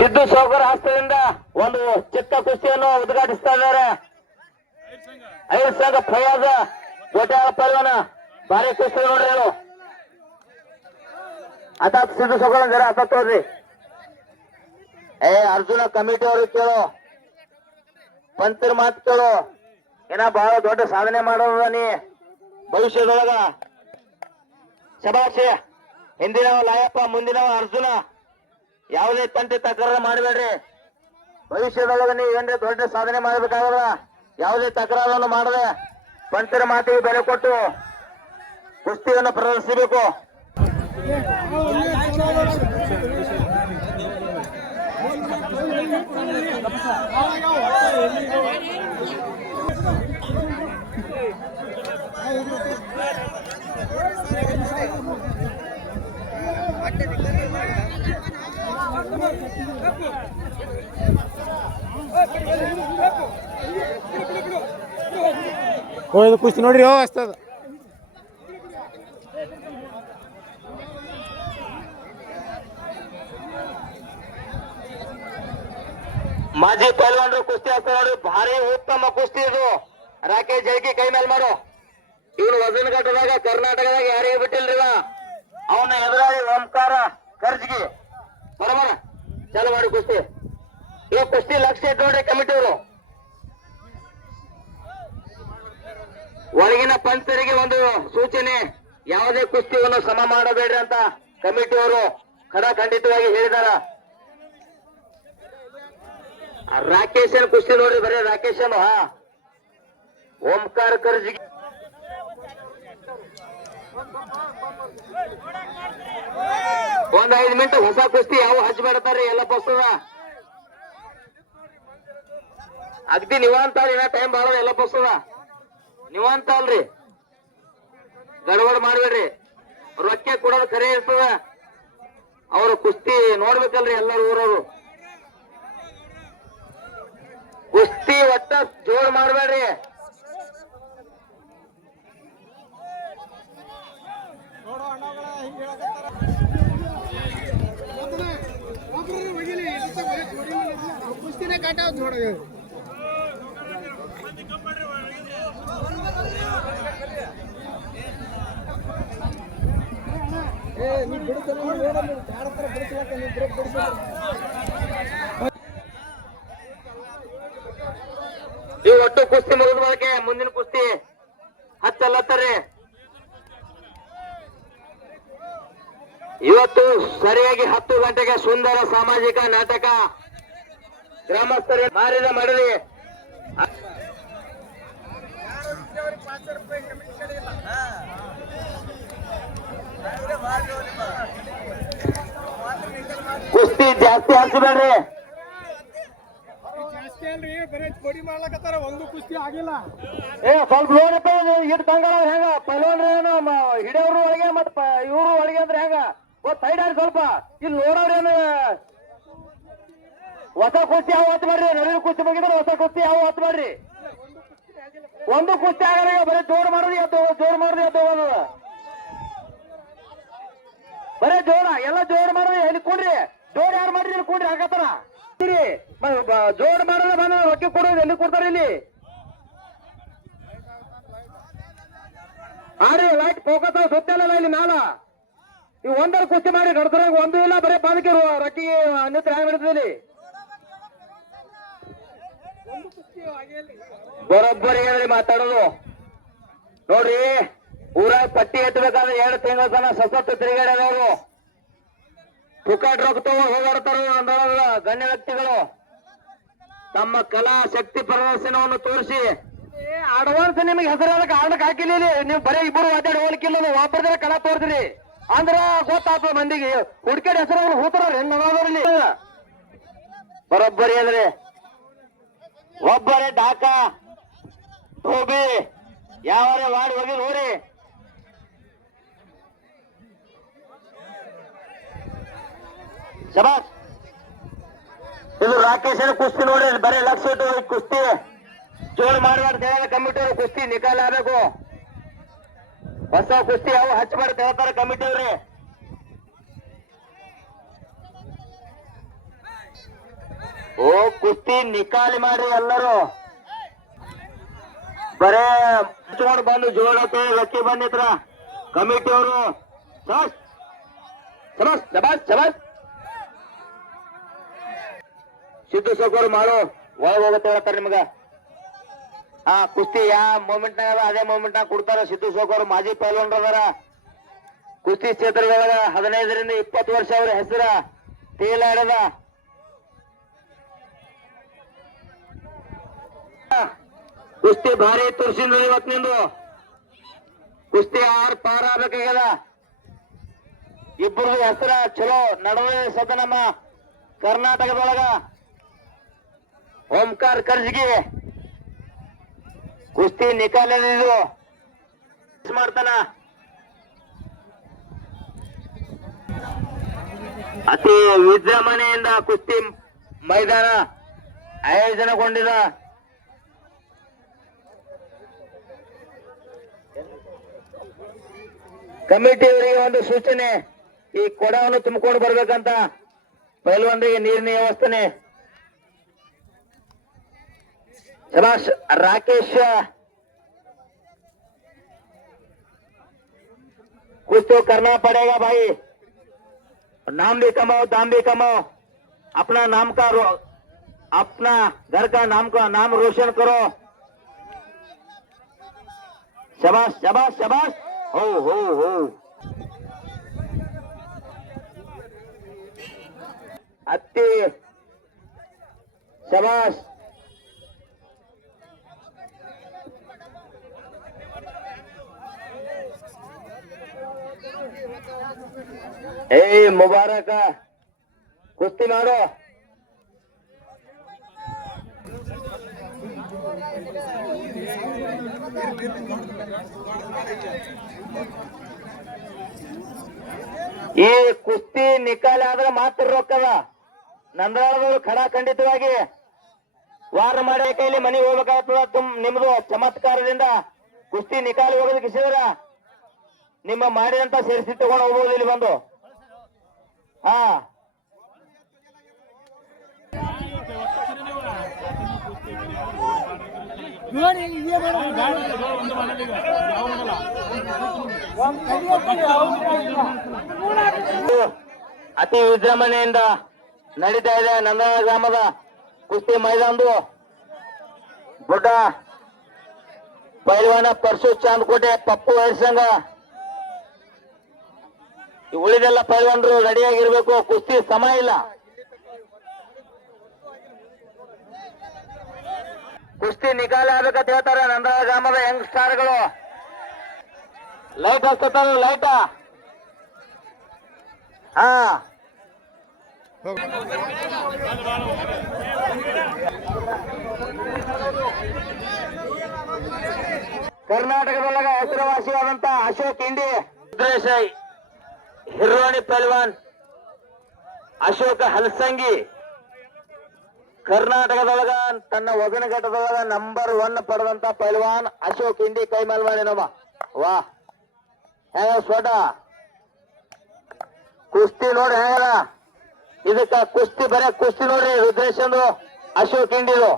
ಸಿದ್ದು ಸೌಕರ್ ಹಸ್ತದಿಂದ ಒಂದು ಚಿತ್ತ ಕುಸ್ತಿಯನ್ನು ಉದ್ಘಾಟಿಸ್ತಾ ಇದ್ದಾರೆ. ಐರ್ ಸಂಘ ಫಯಾಜ ಕೋಟ್ಯಾಳ ಪೈಲ್ವಾನ ಭಾರಿ ಕುಸ್ತಿ ನೋಡ್ರಿ. ಹೇಳು ಅತ ಸಿದ್ದು ಸೌಕರ್ ಜರ ಅತ ತೋರ್ರಿ. ಅರ್ಜುನ ಕಮಿಟಿ ಅವ್ರಿಗೆ ಕೇಳು, ಪಂಚರ ಮಾತು ಕೇಳು. ಏನ ಬಹಳ ದೊಡ್ಡ ಸಾಧನೆ ಮಾಡೋದ ನೀ ಭವಿಷ್ಯದೊಳಗ. ಶಬಾಷ್. ಹಿಂದಿನವ ಲಾಯಪ್ಪ, ಮುಂದಿನವ ಅರ್ಜುನ. ಯಾವುದೇ ತಂಟೆ ತಕರಾರು ಮಾಡಬೇಡ್ರಿ. ಭವಿಷ್ಯದೊಳಗ ನೀವು ಏನ್ರಿ ದೊಡ್ಡ ಸಾಧನೆ ಮಾಡಬೇಕಾಗಲ್ಲ. ಯಾವುದೇ ತಕರಾರನ್ನು ಮಾಡದೆ ಪಂಚರ ಮಾತಿಗೆ ಬೆಲೆ ಕೊಟ್ಟು ಕುಸ್ತಿಯನ್ನು ಪ್ರದರ್ಶಿಸಬೇಕು. ಇದು ಕುಸ್ತಿ ನೋಡ್ರಿ ಅಷ್ಟದ. ಮಾಜಿ ಪೈಲ್ವಾನರು ಕುಸ್ತಿ ಹಾಕ್ತಾರೆ ನೋಡಿ. ಭಾರಿ ಉತ್ತಮ ಕುಸ್ತಿ ಇದು. ರಾಕೇಶ್ ಜಳಕಿ ಕೈ ಮೇಲೆ ಮಾಡು. ಇವನು ವಜನ್ ಘಟ್ಟದಾಗ ಕರ್ನಾಟಕದಾಗ ಯಾರಿಗೆ ಬಿಟ್ಟಿಲ್ರಿವ. ಅವನ ಎದುರಾಳಿ ಓಂಕಾರ ಕರ್ಜ್ಗಿ ಬರಬರ ಚಾಲು ಮಾಡಿ ಕುಸ್ತಿ. ಈ ಕುಸ್ತಿ ಲಕ್ಷ್ಯ ಇಟ್ಟು ನೋಡ್ರಿ ಕಮಿಟಿಯವರು. ಒಳಗಿನ ಪಂಚರಿಗೆ ಒಂದು ಸೂಚನೆ, ಯಾವುದೇ ಕುಸ್ತಿಯನ್ನು ಸಮ ಮಾಡಬೇಡ್ರಿ ಅಂತ ಕಮಿಟಿಯವರು ಖಂಡಿತವಾಗಿ ಹೇಳಿದಾರ. ರಾಕೇಶನ್ ಕುಸ್ತಿ ನೋಡ್ರಿ, ಬರೀ ರಾಕೇಶನ್. ಹಾ ಓಂಕಾರ ಕರ್ಜಿ ಒಂದ್ 5 ಮಿನಿಟ್ ಹೊಸ ಕುಸ್ತಿ ಯಾವ ಹಚ್ಬೇಡ್ತಾರ್ರಿ. ಎಲ್ಲ ಬಸ್ತದ ಅಗ್ದಿ ನಿವಾಂತ ಅಲ್ರಿ. ಟೈಮ್ ಬಾಳ ಎಲ್ಲ ಬಸ್ತದ ನಿವಾಂತ ಅಲ್ರಿ. ಗಡಬಡ ಮಾಡ್ಬೇಡ್ರಿ. ರೊಕ್ಕ ಕೊಡೋದು ಖರೆ ಇರ್ತದ. ಅವ್ರ ಕುಸ್ತಿ ನೋಡ್ಬೇಕಲ್ರಿ ಎಲ್ಲರೂ ಊರವರು. ಜೋರು ಮಾಡಬೇಡ್ರಿ. ಈ ಒಟ್ಟು ಕುಸ್ತಿ ಮುಗಿದ ಬಳಕೆ ಮುಂದಿನ ಕುಸ್ತಿ ಹತ್ತಲ್ಲತ್ತರಿ. ಇವತ್ತು ಸರಿಯಾಗಿ 10 ಗಂಟೆಗೆ ಸುಂದರ ಸಾಮಾಜಿಕ ನಾಟಕ ಗ್ರಾಮಸ್ಥರೇ ಮಾರಿದ ಮಾಡಲಿ. ಕುಸ್ತಿ ಜಾಸ್ತಿ ಹಂಚಬೇಡ್ರಿ. ಒಂದು ಕುಸ್ತಿ ಆಗಿಲ್ಲ. ಸ್ವಲ್ಪ ನೋಡಪ್ಪ, ಇಟ್ಟು ತಂಗಳ ಹೆಂಗ ಪಲ್ವನ್ರಿ ಹಿಡಿಯವ್ರು ಒಳಗೆ ಮತ್ತ ಇವ್ರು ಒಳಗೆ ಅಂದ್ರೆ ಹೆಂಗ ಸೈಡ್ ಆಗಿ ಸ್ವಲ್ಪ ಇಲ್ಲಿ ನೋಡೋರೇನು ಹೊಸ ಕುಸ್ತಿ ಯಾವ ಹೊತ್ತು ಮಾಡ್ರಿ. ನಡುವಿನ ಕುಸ್ತಿ ಮುಗಿದ್ರೆ ಹೊಸ ಕುಸ್ತಿ ಯಾವ ಹೊತ್ತು ಮಾಡ್ರಿ. ಒಂದು ಕುಸ್ತಿ ಆಗಲ್ಲ, ಬರೀ ಜೋರು ಮಾಡೋದು ಜೋರು ಮಾಡೋದು ಎದ್ದೋಗೋದು, ಬರೇ ಜೋರ ಎಲ್ಲ ಜೋರು ಮಾಡೋದು. ಎಲ್ಲಿ ಕೊಡ್ರಿ ಜೋರ್ ಯಾರು ಮಾಡ್ರಿ, ಇಲ್ಲಿ ಕೊಡ್ರಿ ಆಗತ್ತಾರ ಜೋರ್ ಮಾಡೋದು ಬಂದ ರೊಕ್ಕ ಕೊಡೋದು ಎಲ್ಲಿ ಕೊಡ್ತಾರ ಇಲ್ಲಿ. ಆಡ್ರಿ ಲೈಟ್ ಫೋಕಸ್ ಸುತ್ತಲ್ಲ ಇಲ್ಲಿ ಮ್ಯಾಲ. ನೀವು ಒಂದರ ಕುಸ್ತಿ ಮಾಡಿ ನಡ್ತಾರ ಒಂದು ಇಲ್ಲ, ಬರೀ ಬಾಲಕಿ ರೊಕ್ಕಿಗೆ ನಿಂತ್ರ ಹೆಂಗ್ ನಡೀತದೆ ಬರೋಬ್ಬರಿ ಏನ್ರಿ ಮಾತಾಡೋದು. ನೋಡ್ರಿ ಊರಾಗ ಪಟ್ಟಿ ಎತ್ತಬೇಕಾದ್ರೆ 2 ತಿಂಗಳ ತನ ಸಸತ್ತು ತಿರುಗಾಡೋರು, ಪುಕಾಟ್ ರೊಕ್ಕ ತಗೊಂಡು ಹೋಗಾಡ್ತಾರ ಗಣ್ಯ ವ್ಯಕ್ತಿಗಳು. ತಮ್ಮ ಕಲಾ ಶಕ್ತಿ ಪ್ರದರ್ಶನವನ್ನು ತೋರಿಸಿ ಅಡ್ವಾನ್ಸ್ ನಿಮಗೆ ಹೆಸರಾದ ಕಾರಣಕ್ಕೆ ಹಾಕಿಲ್ಲ. ನೀವು ಬರೀ ಇಬ್ಬರು ಮಾತಾಡಿ ಹೋಗ್ಲಿಕ್ಕಿಲ್ಲ, ನೀವು ಒಬ್ಬರದೇ ಕಲಾ ತೋರಿಸ್ರಿ ಅಂದ್ರ ಗೊತ್ತಾಗ್ತದ ಮಂದಿಗೆ. ಹುಡ್ಕೇಡ್ ಹೆಸರು ಹೂತಾರ ಹೆಣ್ಣಲ್ಲಿ ಬರೋಬ್ಬರಿ ಅಂದ್ರೆ ಒಬ್ಬರೇ ಢಾಕ ಟೋಬಿ ಯಾವರೇ ಮಾಡಿ ಹೋಗಿ ನೋಡಿ. ಶಬಾಸ್. ಇದು ರಾಕೇಶ್ ಕುಸ್ತಿ ನೋಡ್ರಿ, ಬರೀ ಲಕ್ಷ ಇಟ್ಟು ಕುಸ್ತಿ ಜೋರು ಮಾಡಬಾರ್ದು ಹೇಳ ಕಮಿಟಿಯವ್ರು. ಕುಸ್ತಿ ನಿಕಾಲ ಆಗ್ಬೇಕು. ಹೊಸ ಕುಸ್ತಿ ಯಾವ ಹಚ್ಚಬಾರ್ದು ಹೇಳ್ತಾರೆ ಕಮಿಟಿಯವ್ರಿ. ಓ ಕುಸ್ತಿ ನಿಕಾಲಿ ಮಾಡ್ರಿ ಎಲ್ಲರೂ. ಬರೇ ಹಚ್ಕೊಂಡು ಬಂದು ಜೋಡಕ್ಕೆ ಲಕ್ಕಿ ಬಂದಿದ್ರ ಕಮಿಟಿಯವರು. ಶಬಾಸ್ ಶಬಾಸ್ ಶಬಾಸ್ ಶಬಾಸ್. ಸಿದ್ದು ಸೋಕರು ಮಾಡು ಒಳಗೆ ಹೋಗುತ್ತೆ ಹೇಳ್ತಾರೆ ನಿಮ್ಗ. ಕುಸ್ತಿ ಯಾವ ಮೂಮೆಂಟ್ ನಾಗ ಅದೇ ಮೂಮೆಂಟ್ ನಾಗ ಕೊಡ್ತಾರ. ಸಿದ್ದು ಸೋಕರು ಮಾಜಿ ಪೈಲ್ವಾನ್ರು ಅದಾರ. ಕುಸ್ತಿ ಕ್ಷೇತ್ರದೊಳಗ 15 ರಿಂದ 20 ವರ್ಷ ಅವ್ರ ಹೆಸರ ತೇಲಾಡದ. ಕುಸ್ತಿ ಭಾರಿ ತೋರ್ಸಿಂದ ಇವತ್ತಿನಿಂದು ಕುಸ್ತಿ ಪಾರ ಆಗ್ಬೇಕಾಗ್ಯದ. ಇಬ್ಬರದು ಹೆಸರ ಚಲೋ ನಡುವೆ ಸದ ನಮ್ಮ ಕರ್ನಾಟಕದೊಳಗ. ಓಂಕಾರ್ ಕರ್ಜಿಗಿ ಕುಸ್ತಿ ನಿಕಾಲಿದು ಮಾಡ್ತಾನ. ಅತಿ ವಿಜೃಂಭಣೆಯಿಂದ ಕುಸ್ತಿ ಮೈದಾನ ಆಯೋಜನೆಗೊಂಡಿದ. ಕಮಿಟಿಯವರಿಗೆ ಒಂದು ಸೂಚನೆ, ಈ ಕೊಡವನ್ನು ತುಂಬಿಕೊಂಡು ಬರ್ಬೇಕಂತ. ಪೈಲ್ವಾನರಿಗೆ ನೀರಿನ ವ್ಯವಸ್ಥೆ. ಶಬಾಷ್ ರಾಕೇಶ್. कुछ तो करना पड़ेगा भाई, नाम भी कमाओ दाम भी कमाओ, अपना नाम का अपना घर का नाम रोशन करो. शबाश शबाश शबाश. हो अति शबाश. ए मुबारक कुस्ती मारो. ಈ ಕುಸ್ತಿ ನಿಕಾಲ ಆದ್ರೆ ಮಾತ್ರ ರೊಕ್ಕದ. ನಂದರಾಳದವರು ಖಡಾಖಂಡಿತವಾಗಿ ವಾರ ಮಾಡಿ ಕೈಲಿ ಮನೆಗೆ ಹೋಗ್ಬೇಕಾಗ್ತದ. ನಿಮ್ದು ಚಮತ್ಕಾರದಿಂದ ಕುಸ್ತಿ ನಿಕಾಲಿ ಹೋಗೋದಕ್ಕಿಸಿದ್ರ ನಿಮ್ಮ ಮಾಡಿದಂತ ಸೇರಿಸಿ ತಗೊಂಡು ಹೋಗ್ಬೋದು ಇಲ್ಲಿ ಬಂದು. ಹಾ ಅತಿ ವಿಜೃಂಭಣೆಯಿಂದ ನಡೀತಾ ಇದೆ ನಂದನ ಗ್ರಾಮದ ಕುಸ್ತಿ ಮೈದಾನದು. ದೊಡ್ಡ ಪೈಲ್ವಾನ ಪರಶು ಚಾಂದ್ಕೋಟೆ, ಪಪ್ಪು ವಯಸ್ಸಂಗ, ಉಳಿದೆಲ್ಲ ಪೈಲ್ವಾನರು ರೆಡಿಯಾಗಿರ್ಬೇಕು. ಕುಸ್ತಿ ಸಮಯ ಇಲ್ಲ. ಕುಸ್ತಿ ನಿಕಾಲ ಆಗ್ಬೇಕಂತ ಹೇಳ್ತಾರೆ ನಂದನ ಗ್ರಾಮದ ಯಂಗ್ ಸ್ಟಾರ್ಗಳು. ಲೈಟ್ ಹಚ್ತಾರ, ಲೈಟ. ಹಾ ಕರ್ನಾಟಕದೊಳಗ ಹೆಸರುವಾಸಿಯಾದಂತ ಅಶೋಕ್ ಇಂಡಿ, ರುದ್ರೇಶ್ ಹಿರೋಣಿ ಪೈಲ್ವಾನ್, ಅಶೋಕ ಹಲಸಂಗಿ ಕರ್ನಾಟಕದೊಳಗ ತನ್ನ ವಜನ ಘಟ್ಟದೊಳಗ ನಂಬರ್ 1 ಪಡೆದಂತ ಪೈಲ್ವಾನ್ ಅಶೋಕ್ ಇಂಡಿ ಕೈ ಮೇಲ್ ಮಾಡಿ ನಮ್ಮ ವಾ ಹೇಗ ಸ್ವಟ ಕುಸ್ತಿ ನೋಡಿ ಹೇಗದ. ಇದಕ್ಕ ಕುಸ್ತಿ ಬರೇ ಕುಸ್ತಿ ನೋಡ್ರಿ. ರುದ್ರೇಶ್ ಅಂದ್ರು ಅಶೋಕ್ ಇಂಡಿದು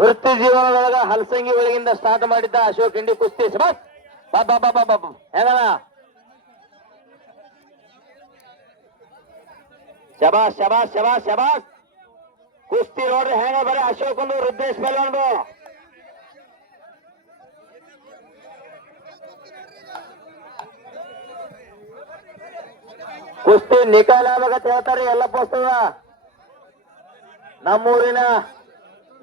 ವೃತ್ತಿ ಜೀವನದೊಳಗ ಹಲಸಂಗಿ ಒಳಗಿಂದ ಸ್ಟಾರ್ಟ್ ಮಾಡಿದ್ದ ಅಶೋಕ್ ಇಂಡಿ ಕುಸ್ತಿ. ಬಾ ಬಾ ಬಾ ಬಾ ಬಾ ಹೇಗದ. ಶಬಾಸ್ ಶಬಾಸ್ ಶಬಾಸ್ ಶಬಾಸ್. ಕುಸ್ತಿ ನೋಡ್ರಿ ಹೇಗ ಬರೀ ಅಶೋಕ್ ಒಂದು ರುದ್ರೇಶ್ ಪೈಲ್ವಾನ್ದು. ಕುಸ್ತಿ ನಿಕಾಲ ಆಗ್ಬೇಕಂತ ಹೇಳ್ತಾರೆ ಎಲ್ಲ ಪೋಸ್ತದ. ನಮ್ಮೂರಿನ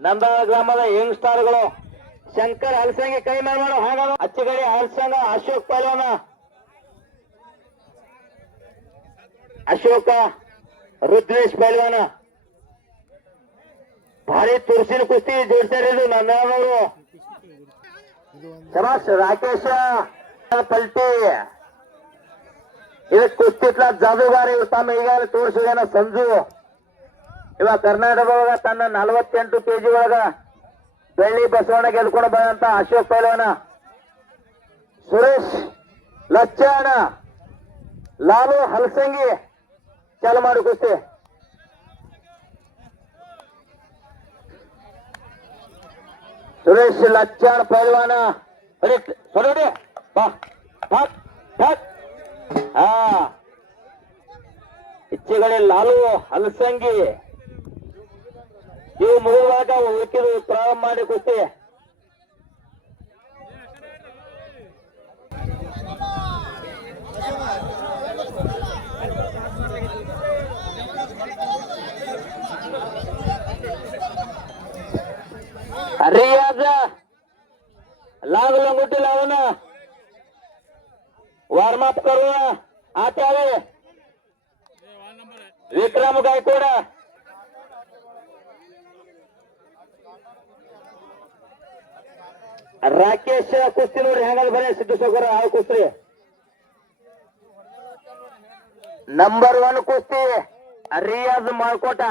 ನಂದನ ಗ್ರಾಮದ ಯಂಗ್ ಸ್ಟಾರ್ಗಳು ಶಂಕರ್ ಹಲಸಂಗಿ ಕೈ ಮೇಲೆ ಮಾಡೋ ಹಾಗಾದ. ಅಚ್ಚಗಡಿ ಹಲಸಂಗ ಅಶೋಕ್ ಪೈಲ್ವಾನ, ಅಶೋಕ ರುದ್ರೇಶ್ ಪೈಲ್ವಾನ ಭಾರಿ ತುರ್ಸಿನ ಕುಸ್ತಿ ಜೋಡಿಸ್ತಾರೆ ಇದು ನಂದನವರು. ಶಬಾಸ್ ರಾಕೇಶ ಪಲ್ಟಿ. ಇದು ಕುಸ್ತಿತ್ಲ ಜಾದೂಗಾರ ತಮ್ಮ ಈಗಾಗಲೇ ತೋರಿಸಿದಾನ ಸಂಜು. ಇವಾಗ ಕರ್ನಾಟಕದೊಳಗ ತನ್ನ 48 kg ಒಳಗ ಬೆಳ್ಳಿ ಬಸವಣ್ಣ ಗೆದ್ಕೊಂಡು ಬಂದಂತ ಅಶೋಕ್ ಪೈಲ್ವಾನ. ಸುರೇಶ್ ಲಚ್ಚಾಣ, ಲಾಲು ಹಲಸಂಗಿ ಚಾಲು ಮಾಡಿ ಕುಸ್ತಿ. ಸುರೇಶ್ ಲಚ್ಚಾಣ ಪೈಲ್ವಾನ ಹಾ ಇಚ್ಚೆಗಡೆ ಲಾಲು ಹಲಸಂಗಿ ಇವು ಮುಗಿದಾಗ ಉಳಿಕಿದು ಪ್ರಾರಂಭ ಮಾಡಿ ಕುಸ್ತಿ. रियाज लाग लंगोटी लावून वॉर्मअप करून आत यावे. विक्रम गायकवाड राकेश कुस्ती ನೋಡಿ ಹೆಂಗದ ಬರೆ ಸಿದ್ದೇಶ್ವರ ಆ ಕುಸ್ತಿ ನಂಬರ್ 1 कुस्ती रियाज माळकोट.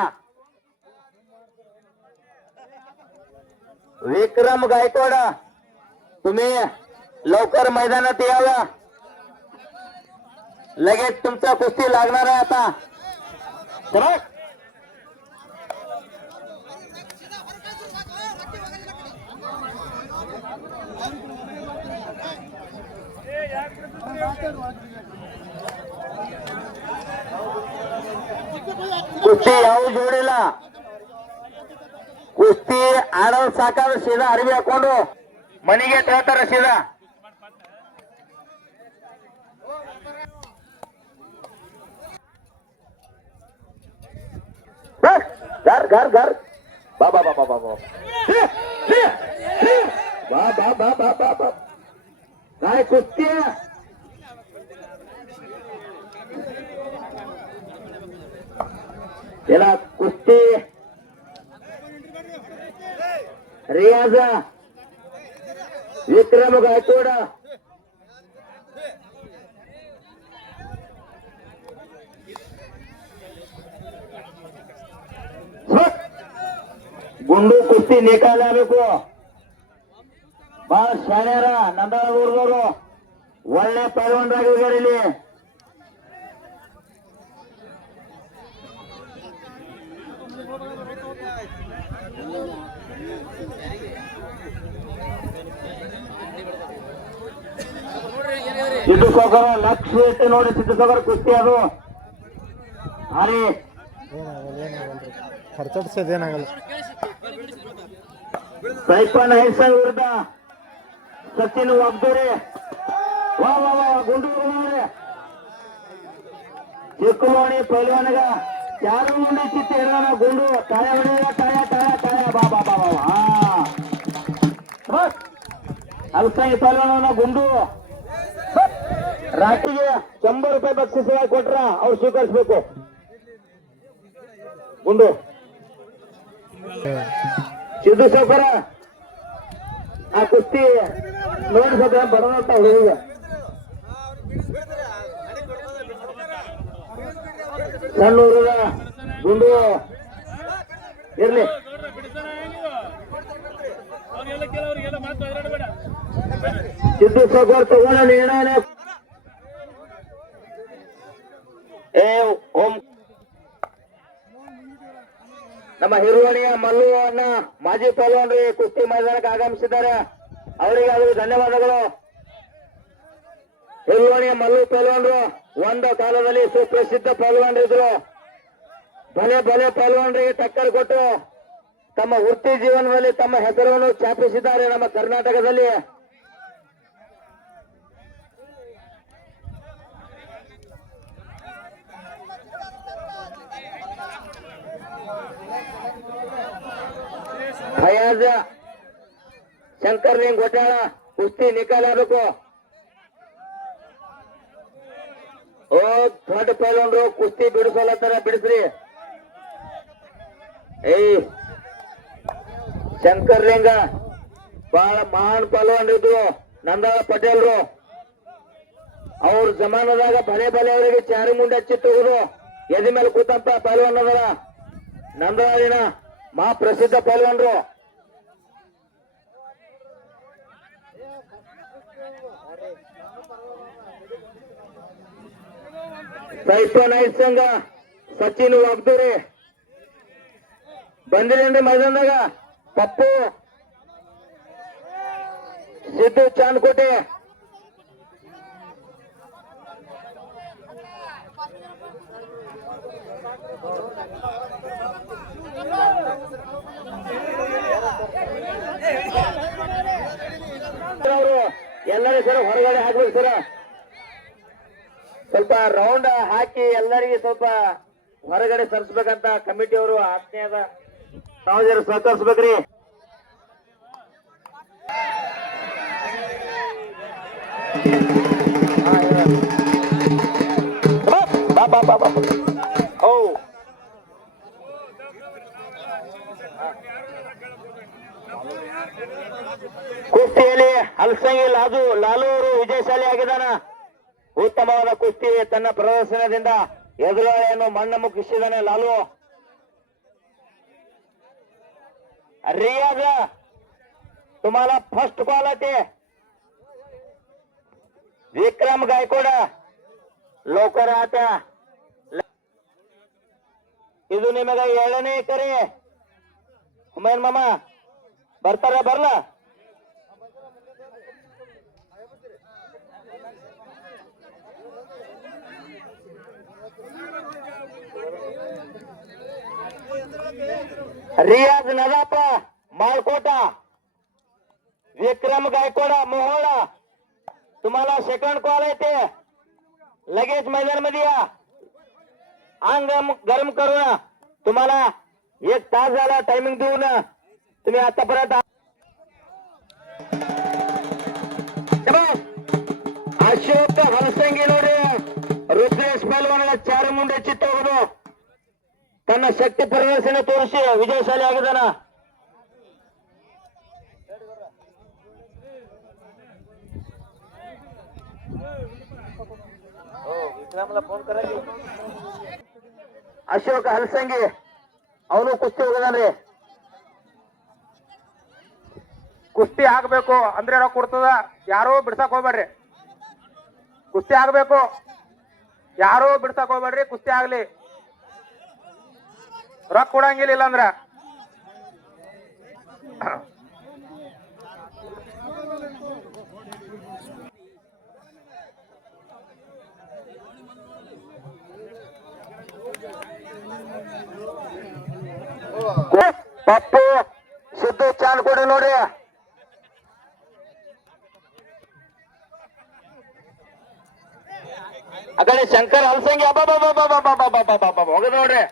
विक्रम गायकवाड तुम्ही लवकर मैदानात यावा. लगेच तुमचा कुस्ती लागणार आहे आता. चला कुस्ती ಯಾವ ಜೋಡಿಲ್ಲ. ಕುಸ್ತಿ ಆಡೋದು ಸಾಕಾದ್ರೆ ಸೀದಾ ಅರಿವಿ ಹಾಕೊಂಡು ಮನೆಗೆ ಹೇಳ್ತಾರೆ ಸೀದಾ. घर घर घर बाबा बाबा बाबा बाबा बाबा बाबा काय कुस्ती त्याला कुस्ती रियाज विक्रम गायकवाड ಗುಂಡು ಕುಸ್ತಿ ನಿಕಾಲ ಆಗಬೇಕು. ಬಹಳ ಶಾಣ್ಯಾರ ನಂದಾಳ ಊರ್ದವರು ಒಳ್ಳೆ ಪೈಲ್ವಾನರಾಗಿದ್ದಾರೆ ಇಲ್ಲಿ. ಸಿದ್ದು ಸೌಕರ ಲಕ್ಷ ಇಟ್ಟು ನೋಡಿ ಸಿದ್ದು ಸೌಕರ ಕುಸ್ತಿ ಅದು ಅರೆ ಖರ್ಚಾಡ್ಸೋದೇನಾಗಲ್ಲ. ಸೈಪನ್ ಹೈಸಂಗ್ ವಿರುದ್ಧ ಸಚಿನ್ ವಾಗ್ದೂರಿ. ವಾ ವಾ ವಾ ಗುಂಡು ಚಿಕ್ಕಮೋಣಿ ಪೈಲ್ವಾನಗ ಚಾರು ಮುಂದೆ ಚಿತ್ತ ಹಿಡಿದ ಗುಂಡು ತಾಯ ಹೊಡೆದ ತಾಯ ತಾಯ ತಾಯ ಬಾ ಬಾ ಬಾ ಬಾ ಹಲ್ಸಂಗಿ ಪೈಲ್ವಾನ ಗುಂಡು ರಾಟಿಗೆ 100 ರೂಪಾಯಿ ಬಕ್ಷಿಸ ಕೊಟ್ರ ಅವ್ರು ಸ್ವೀಕರಿಸಬೇಕು. ಗುಂಡು ಸಿದ್ದು ಸೌಕರ ಆ ಕುಸ್ತಿ ನೋಡಿ ಸದ ಬಡವಂತ ಹುಡುಗ ಸಣ್ಣ ಹುಡುಗ ಗುಂಡು ಇರ್ಲಿ. ಸಿದ್ದು ಸೌಕರ್ ತಗೊಂಡ ನಿರ್ಣಯ ಓಂ ನಮ್ಮ ಹಿರುವಣಿಯ ಮಲ್ಲು ಅಣ್ಣ ಮಾಜಿ ಪೈಲ್ವಾನರು ಕುಸ್ತಿ ಮೈದಾನಕ್ಕೆ ಆಗಮಿಸಿದ್ದಾರೆ. ಅವರಿಗೆ ಅದು ಧನ್ಯವಾದಗಳು. ಹಿರುವಣಿಯ ಮಲ್ಲು ಪೈಲ್ವಾನರು ಒಂದು ಕಾಲದಲ್ಲಿ ಸುಪ್ರಸಿದ್ಧ ಪೈಲ್ವಾನರಿದ್ರು. ಭಲೆ ಭಲೆ ಪೈಲ್ವಾನರಿಗೆ ಟಕ್ಕರ್ ಕೊಟ್ಟು ತಮ್ಮ ವೃತ್ತಿ ಜೀವನದಲ್ಲಿ ತಮ್ಮ ಹೆಸರನ್ನು ಛಾಪಿಸಿದ್ದಾರೆ ನಮ್ಮ ಕರ್ನಾಟಕದಲ್ಲಿ. ಫಯಾಜ ಶಂಕರ್ಲಿಂಗ್ ಗೋಟಾಳ ಕುಸ್ತಿ ನಿಕಾಲ ಆಗಬೇಕು. ಓ ದೊಡ್ಡ ಪೈಲ್ವಾನರು ಕುಸ್ತಿ ಬಿಡಿಸೋಲತ್ತಾರ, ಬಿಡಿಸ್ರಿ. ಶಂಕರ್ಲಿಂಗ ಬಹಳ ಮಹಾನ್ ಪೈಲ್ವಾನರಿದ್ರು. ನಂದಾಳ ಪಟೇಲ್ರು ಅವ್ರ ಜಮಾನದಾಗ ಭಲೆ ಭಲೆ ಅವರಿಗೆ ಚಾರು ಮುಂಡೆ ಹಚ್ಚಿ ತಗೋದು ಎದಿ ಮೇಲೆ ಕೂತಂತ ಪೈಲ್ವಾನ್ ಅದರ ನಂದಾಳಿನ ಮಹಾ ಪ್ರಸಿದ್ಧ ಪೈಲ್ವಾನರು. ಸೈಪನ್ ಸಂಘ ಸಚಿನ್ ವಾಗ್ದೂರಿ ಬಂದಿರೇನ್ರಿ ಮೈದಾನದಾಗ. ಪಪ್ಪು ಸಿದ್ದು ಚಾಂದ್ಕೋಟೆ ಅವರು ಎಲ್ಲರೂ ಸರ್ ಹೊರಗಡೆ ಹಾಕ್ಬೇಕು ಸರ. ಸ್ವಲ್ಪ ರೌಂಡ್ ಹಾಕಿ ಎಲ್ಲರಿಗೆ ಸ್ವಲ್ಪ ಹೊರಗಡೆ ಸರಿಸ್ಬೇಕಂತ ಕಮಿಟಿ ಅವರು ಆಜ್ಞೆ ಅದ. ನಾವು ಜರ ಸಹಕರಿಸ್ಬೇಕ್ರಿ. ಕುಸ್ತಿಯಲ್ಲಿ ಹಲ್ಸಂಗಿ ಲಾಲು ಅವರು ವಿಜಯಶಾಲಿ ಆಗಿದ್ದಾನ. ಉತ್ತಮವಾದ ಕುಸ್ತಿ ತನ್ನ ಪ್ರದರ್ಶನದಿಂದ ಎದುರಾಳಿಯನ್ನು ಮಣ್ಣು ಮುಗಿಸಿದ್ದಾನೆ ಲಾಲು. रियाज तुम्हाला फर्स्ट कॉल आहे. विक्रम गायकवाड लवकर आता. ಇದು ನಿಮಗೆ 7ನೇ ಕರೆ. ಹುಮೈನ್ ಮಾಮ ಬರ್ತಾರ? ಬರ್ಲಾ? रियाज नदाप माळकोटा, विक्रम गायकवाड मोहोळा तुम्हाला सेकंड कॉल आहे. ते लगेच मैदान मध्ये या. अंग गरम करू ना. तुम्हाला 1 तास झाला टायमिंग देऊ ना. तुम्ही आतापर्यंत अशोक हलसंगी ನೋಡಿ ರುದ್ರೇಶ್ ಪೈಲ್ವಾನ್ಗೆ 4 ಮುಂಡೆ ಚಿತ್ತೋಗೋದು ತನ್ನ ಶಕ್ತಿ ಪ್ರದರ್ಶನ ತೋರಿಸಿ ವಿಜಯಶಾಲಿ ಆಗಿದ್ದಾನ. ಅಶೋಕ್ ಹಲಸಂಗಿ ಅವನು ಕುಸ್ತಿ ಹೋಗಿದಾನ್ರಿ. ಕುಸ್ತಿ ಆಗ್ಬೇಕು ಅಂದ್ರೆ ರೊಕ್ಕ ಕೊಡ್ತದ. ಯಾರೋ ಬಿಡ್ಸಕ್ ಹೋಗ್ಬೇಡ್ರಿ. ಕುಸ್ತಿ ಆಗ್ಬೇಕು, ಯಾರೋ ಬಿಡ್ಸಕ್ ಹೋಗ್ಬೇಡ್ರಿ. ಕುಸ್ತಿ ಆಗ್ಲಿ, ರೊಕ್ಕ ಕೊಡಂಗಿಲ್ಲ ಇಲ್ಲಂದ್ರ. ಪಪ್ಪು ಸಿದ್ದು ಚಾನ್ ಕೊಡಿ ನೋಡಿ. ಆ ಕಡೆ ಶಂಕರ್ ಹಲ್ಸಂಗಿ ಹೋಗದ್ ನೋಡ್ರಿ.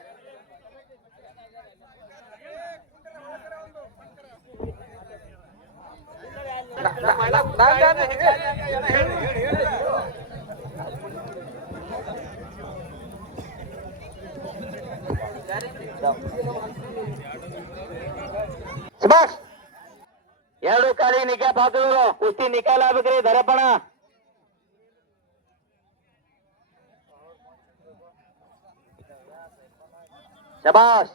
ಸುಭಾಷ್ ಎರಡು ಕಾಲಿ ನಿಕಾಪ್ ಹಾಕಿದ್ರು. ಕುಸ್ತಿ ನಿಕಾಲ್ ಆಗ್ಬೇಕ್ರಿ ಧರಪಣ. ಶಬಾಷ್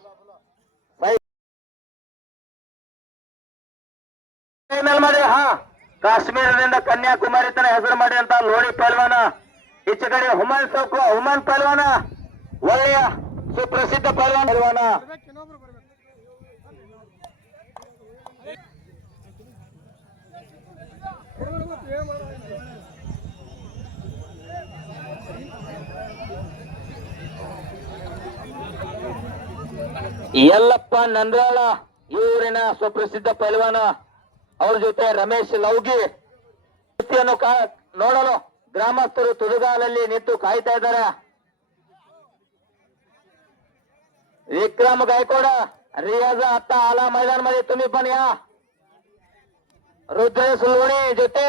ಮಾಡಿ. ಹಾ, ಕಾಶ್ಮೀರದಿಂದ ಕನ್ಯಾಕುಮಾರಿ ತನ ಹೆಸರು ಮಾಡಿ ಅಂತ ಲೋಡಿ ಪಲ್ವಾನ. ಈಚೆ ಕಡೆ ಹುಮನ್ ಪಲ್ವಾನ, ಒಳ್ಳೆಯ ಸುಪ್ರಸಿದ್ಧ ಪಲ್ವಾನ. ಯಲ್ಲಪ್ಪ ನಂದ್ರಾಳ ಊರಿನ ಸುಪ್ರಸಿದ್ಧ ಪಲ್ವಾನ. ಅವ್ರ ಜೊತೆ ರಮೇಶ್ ಲೌಗಿ. ಕುಸ್ತಿಯನ್ನು ನೋಡಲು ಗ್ರಾಮಸ್ಥರು ತುದುಗಾಲಲ್ಲಿ ನಿಂತು ಕಾಯ್ತಾ ಇದ್ದಾರೆ. विक्रम गायकवाड रियाज आता आला मैदान मध्ये. तुम्ही पण या. रुद्रेश लोणी जोते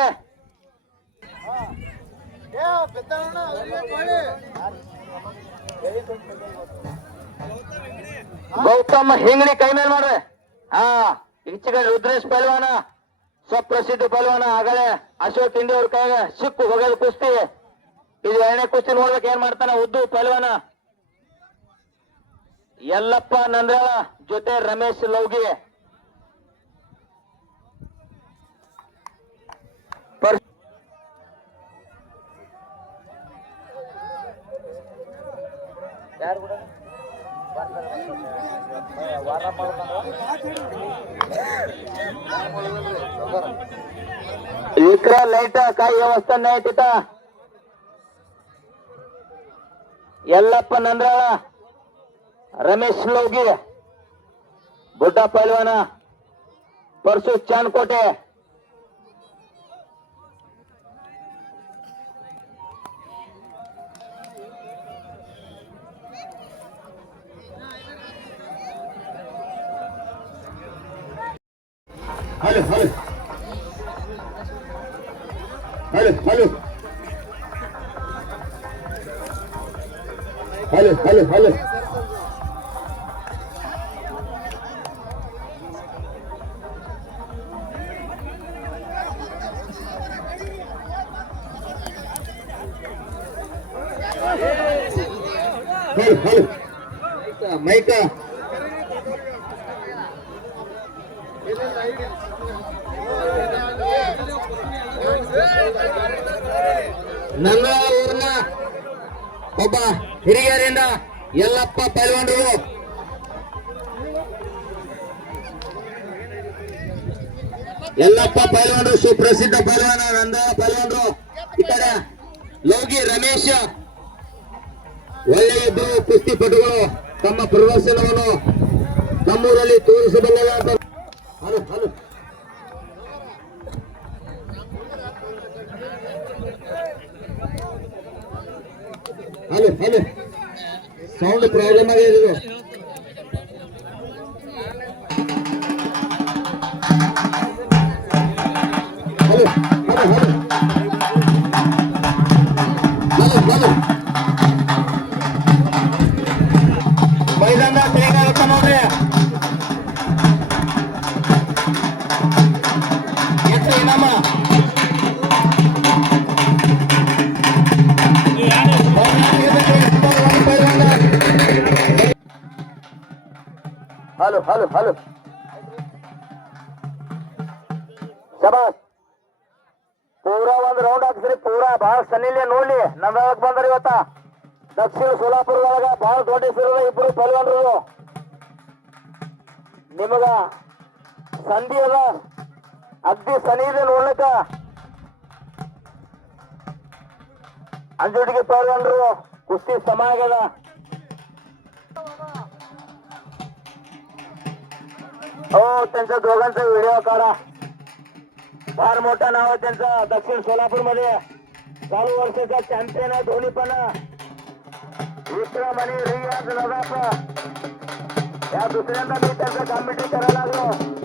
गौतम हिंगणी कೈ ಮೇಲೆ ಮಾಡ್ರೆ. ಹಾ, ಈಚೆಗೆ ರುದ್ರೇಶ್ ಪಲ್ವಾನ ಸ್ವಪ್ರಸಿದ್ಧ ಪಲ್ವಾನ. ಆಗಲೇ ಅಶೋಕ್ ಇಂಡಿ ಅವ್ರ ಕೈಗೆ ಸಿಕ್ಕು ಹೋಗೋದು ಕುಸ್ತಿ. ಇದು ಎರಡನೇ ಕುಸ್ತಿ ನೋಡ್ಬೇಕು ಏನ್ ಮಾಡ್ತಾನ ಉದ್ದು ಪಲ್ವಾನ. ಯಲ್ಲಪ್ಪ ನಂದ್ರಾಳ ಜೊತೆ ರಮೇಶ್ ಲೌಗಿ. इकडे लाईट काही व्यवस्था नाही तिथं. यल्लप्प नंद्राळ, रमेश लोगी, बुड्डा पैलवान, Parasu Chandkote. Hello hello hello hello hello hello hello hello hello माइका ನನ್ನ ಊರಿನ ಒಬ್ಬ ಹಿರಿಯರಿಂದ ಯಲ್ಲಪ್ಪ ಪೈಲ್ವಾನರು. ಯಲ್ಲಪ್ಪ ಪೈಲ್ವಾನರು ಸುಪ್ರಸಿದ್ಧ ಪೈಲ್ವಾನ ನಂದ ಪೈಲ್ವಾನರು. ಈ ಕಡೆ ಲೋಗಿ ರಮೇಶ್ ಒಳ್ಳೆಯ ಇಬ್ಬರು ಕುಸ್ತಿಪಟುಗಳು ತಮ್ಮ ಪ್ರದರ್ಶನವನ್ನು ನಮ್ಮೂರಲ್ಲಿ ತೋರಿಸಬಲ್ಲದ. Hello hello hello hello sound problem आ गया देखो. Hello hello hello hello hello मैदान तेगागತ್ತ ನೋಡ್ರಿ. ಎತ್ತು ಏನಮ್ಮ हेलो हेलो हेलो ಶಬಾಸ್ ಪೂರಾ ಒಂದ್ ರೌಂಡ್ ಹಾಕ್ಸ್ರಿ ಪೂರಾ ಬಹಳ ಸನ್ನಿಲೆ ನೋಡ್ಲಿ ನಂದಳಕ್ ಬಂದ್ರಿ ಇವತ್ತ ದಕ್ಷಿಣ ಸೋಲಾಪುರದೊಳಗ ಬಹಳ ದೊಡ್ಡ ಹೆಸರು ಇಬ್ರು ಪಲ್ವಾನ್ರು ನಿಮಗ ಸಂಧಿ ಅದ ಅಗ್ದಿ ಸನಿ ಇದೆ ನೋಡ್ಲಿಕ್ಕ अंजुटिके पहलवानರು कुस्ती समागದ त्यांचा दोघांचा व्हिडिओ काढा फार मोठा नाव आहे त्यांचा दक्षिण सोलापूर मध्ये चालू वर्षाचा चॅम्पियन आहे दोन्ही पण विक्रम आणि रियाज नदाफ या दुसऱ्यांदा मी त्यांचा कॉमेंट्री करायला लागलो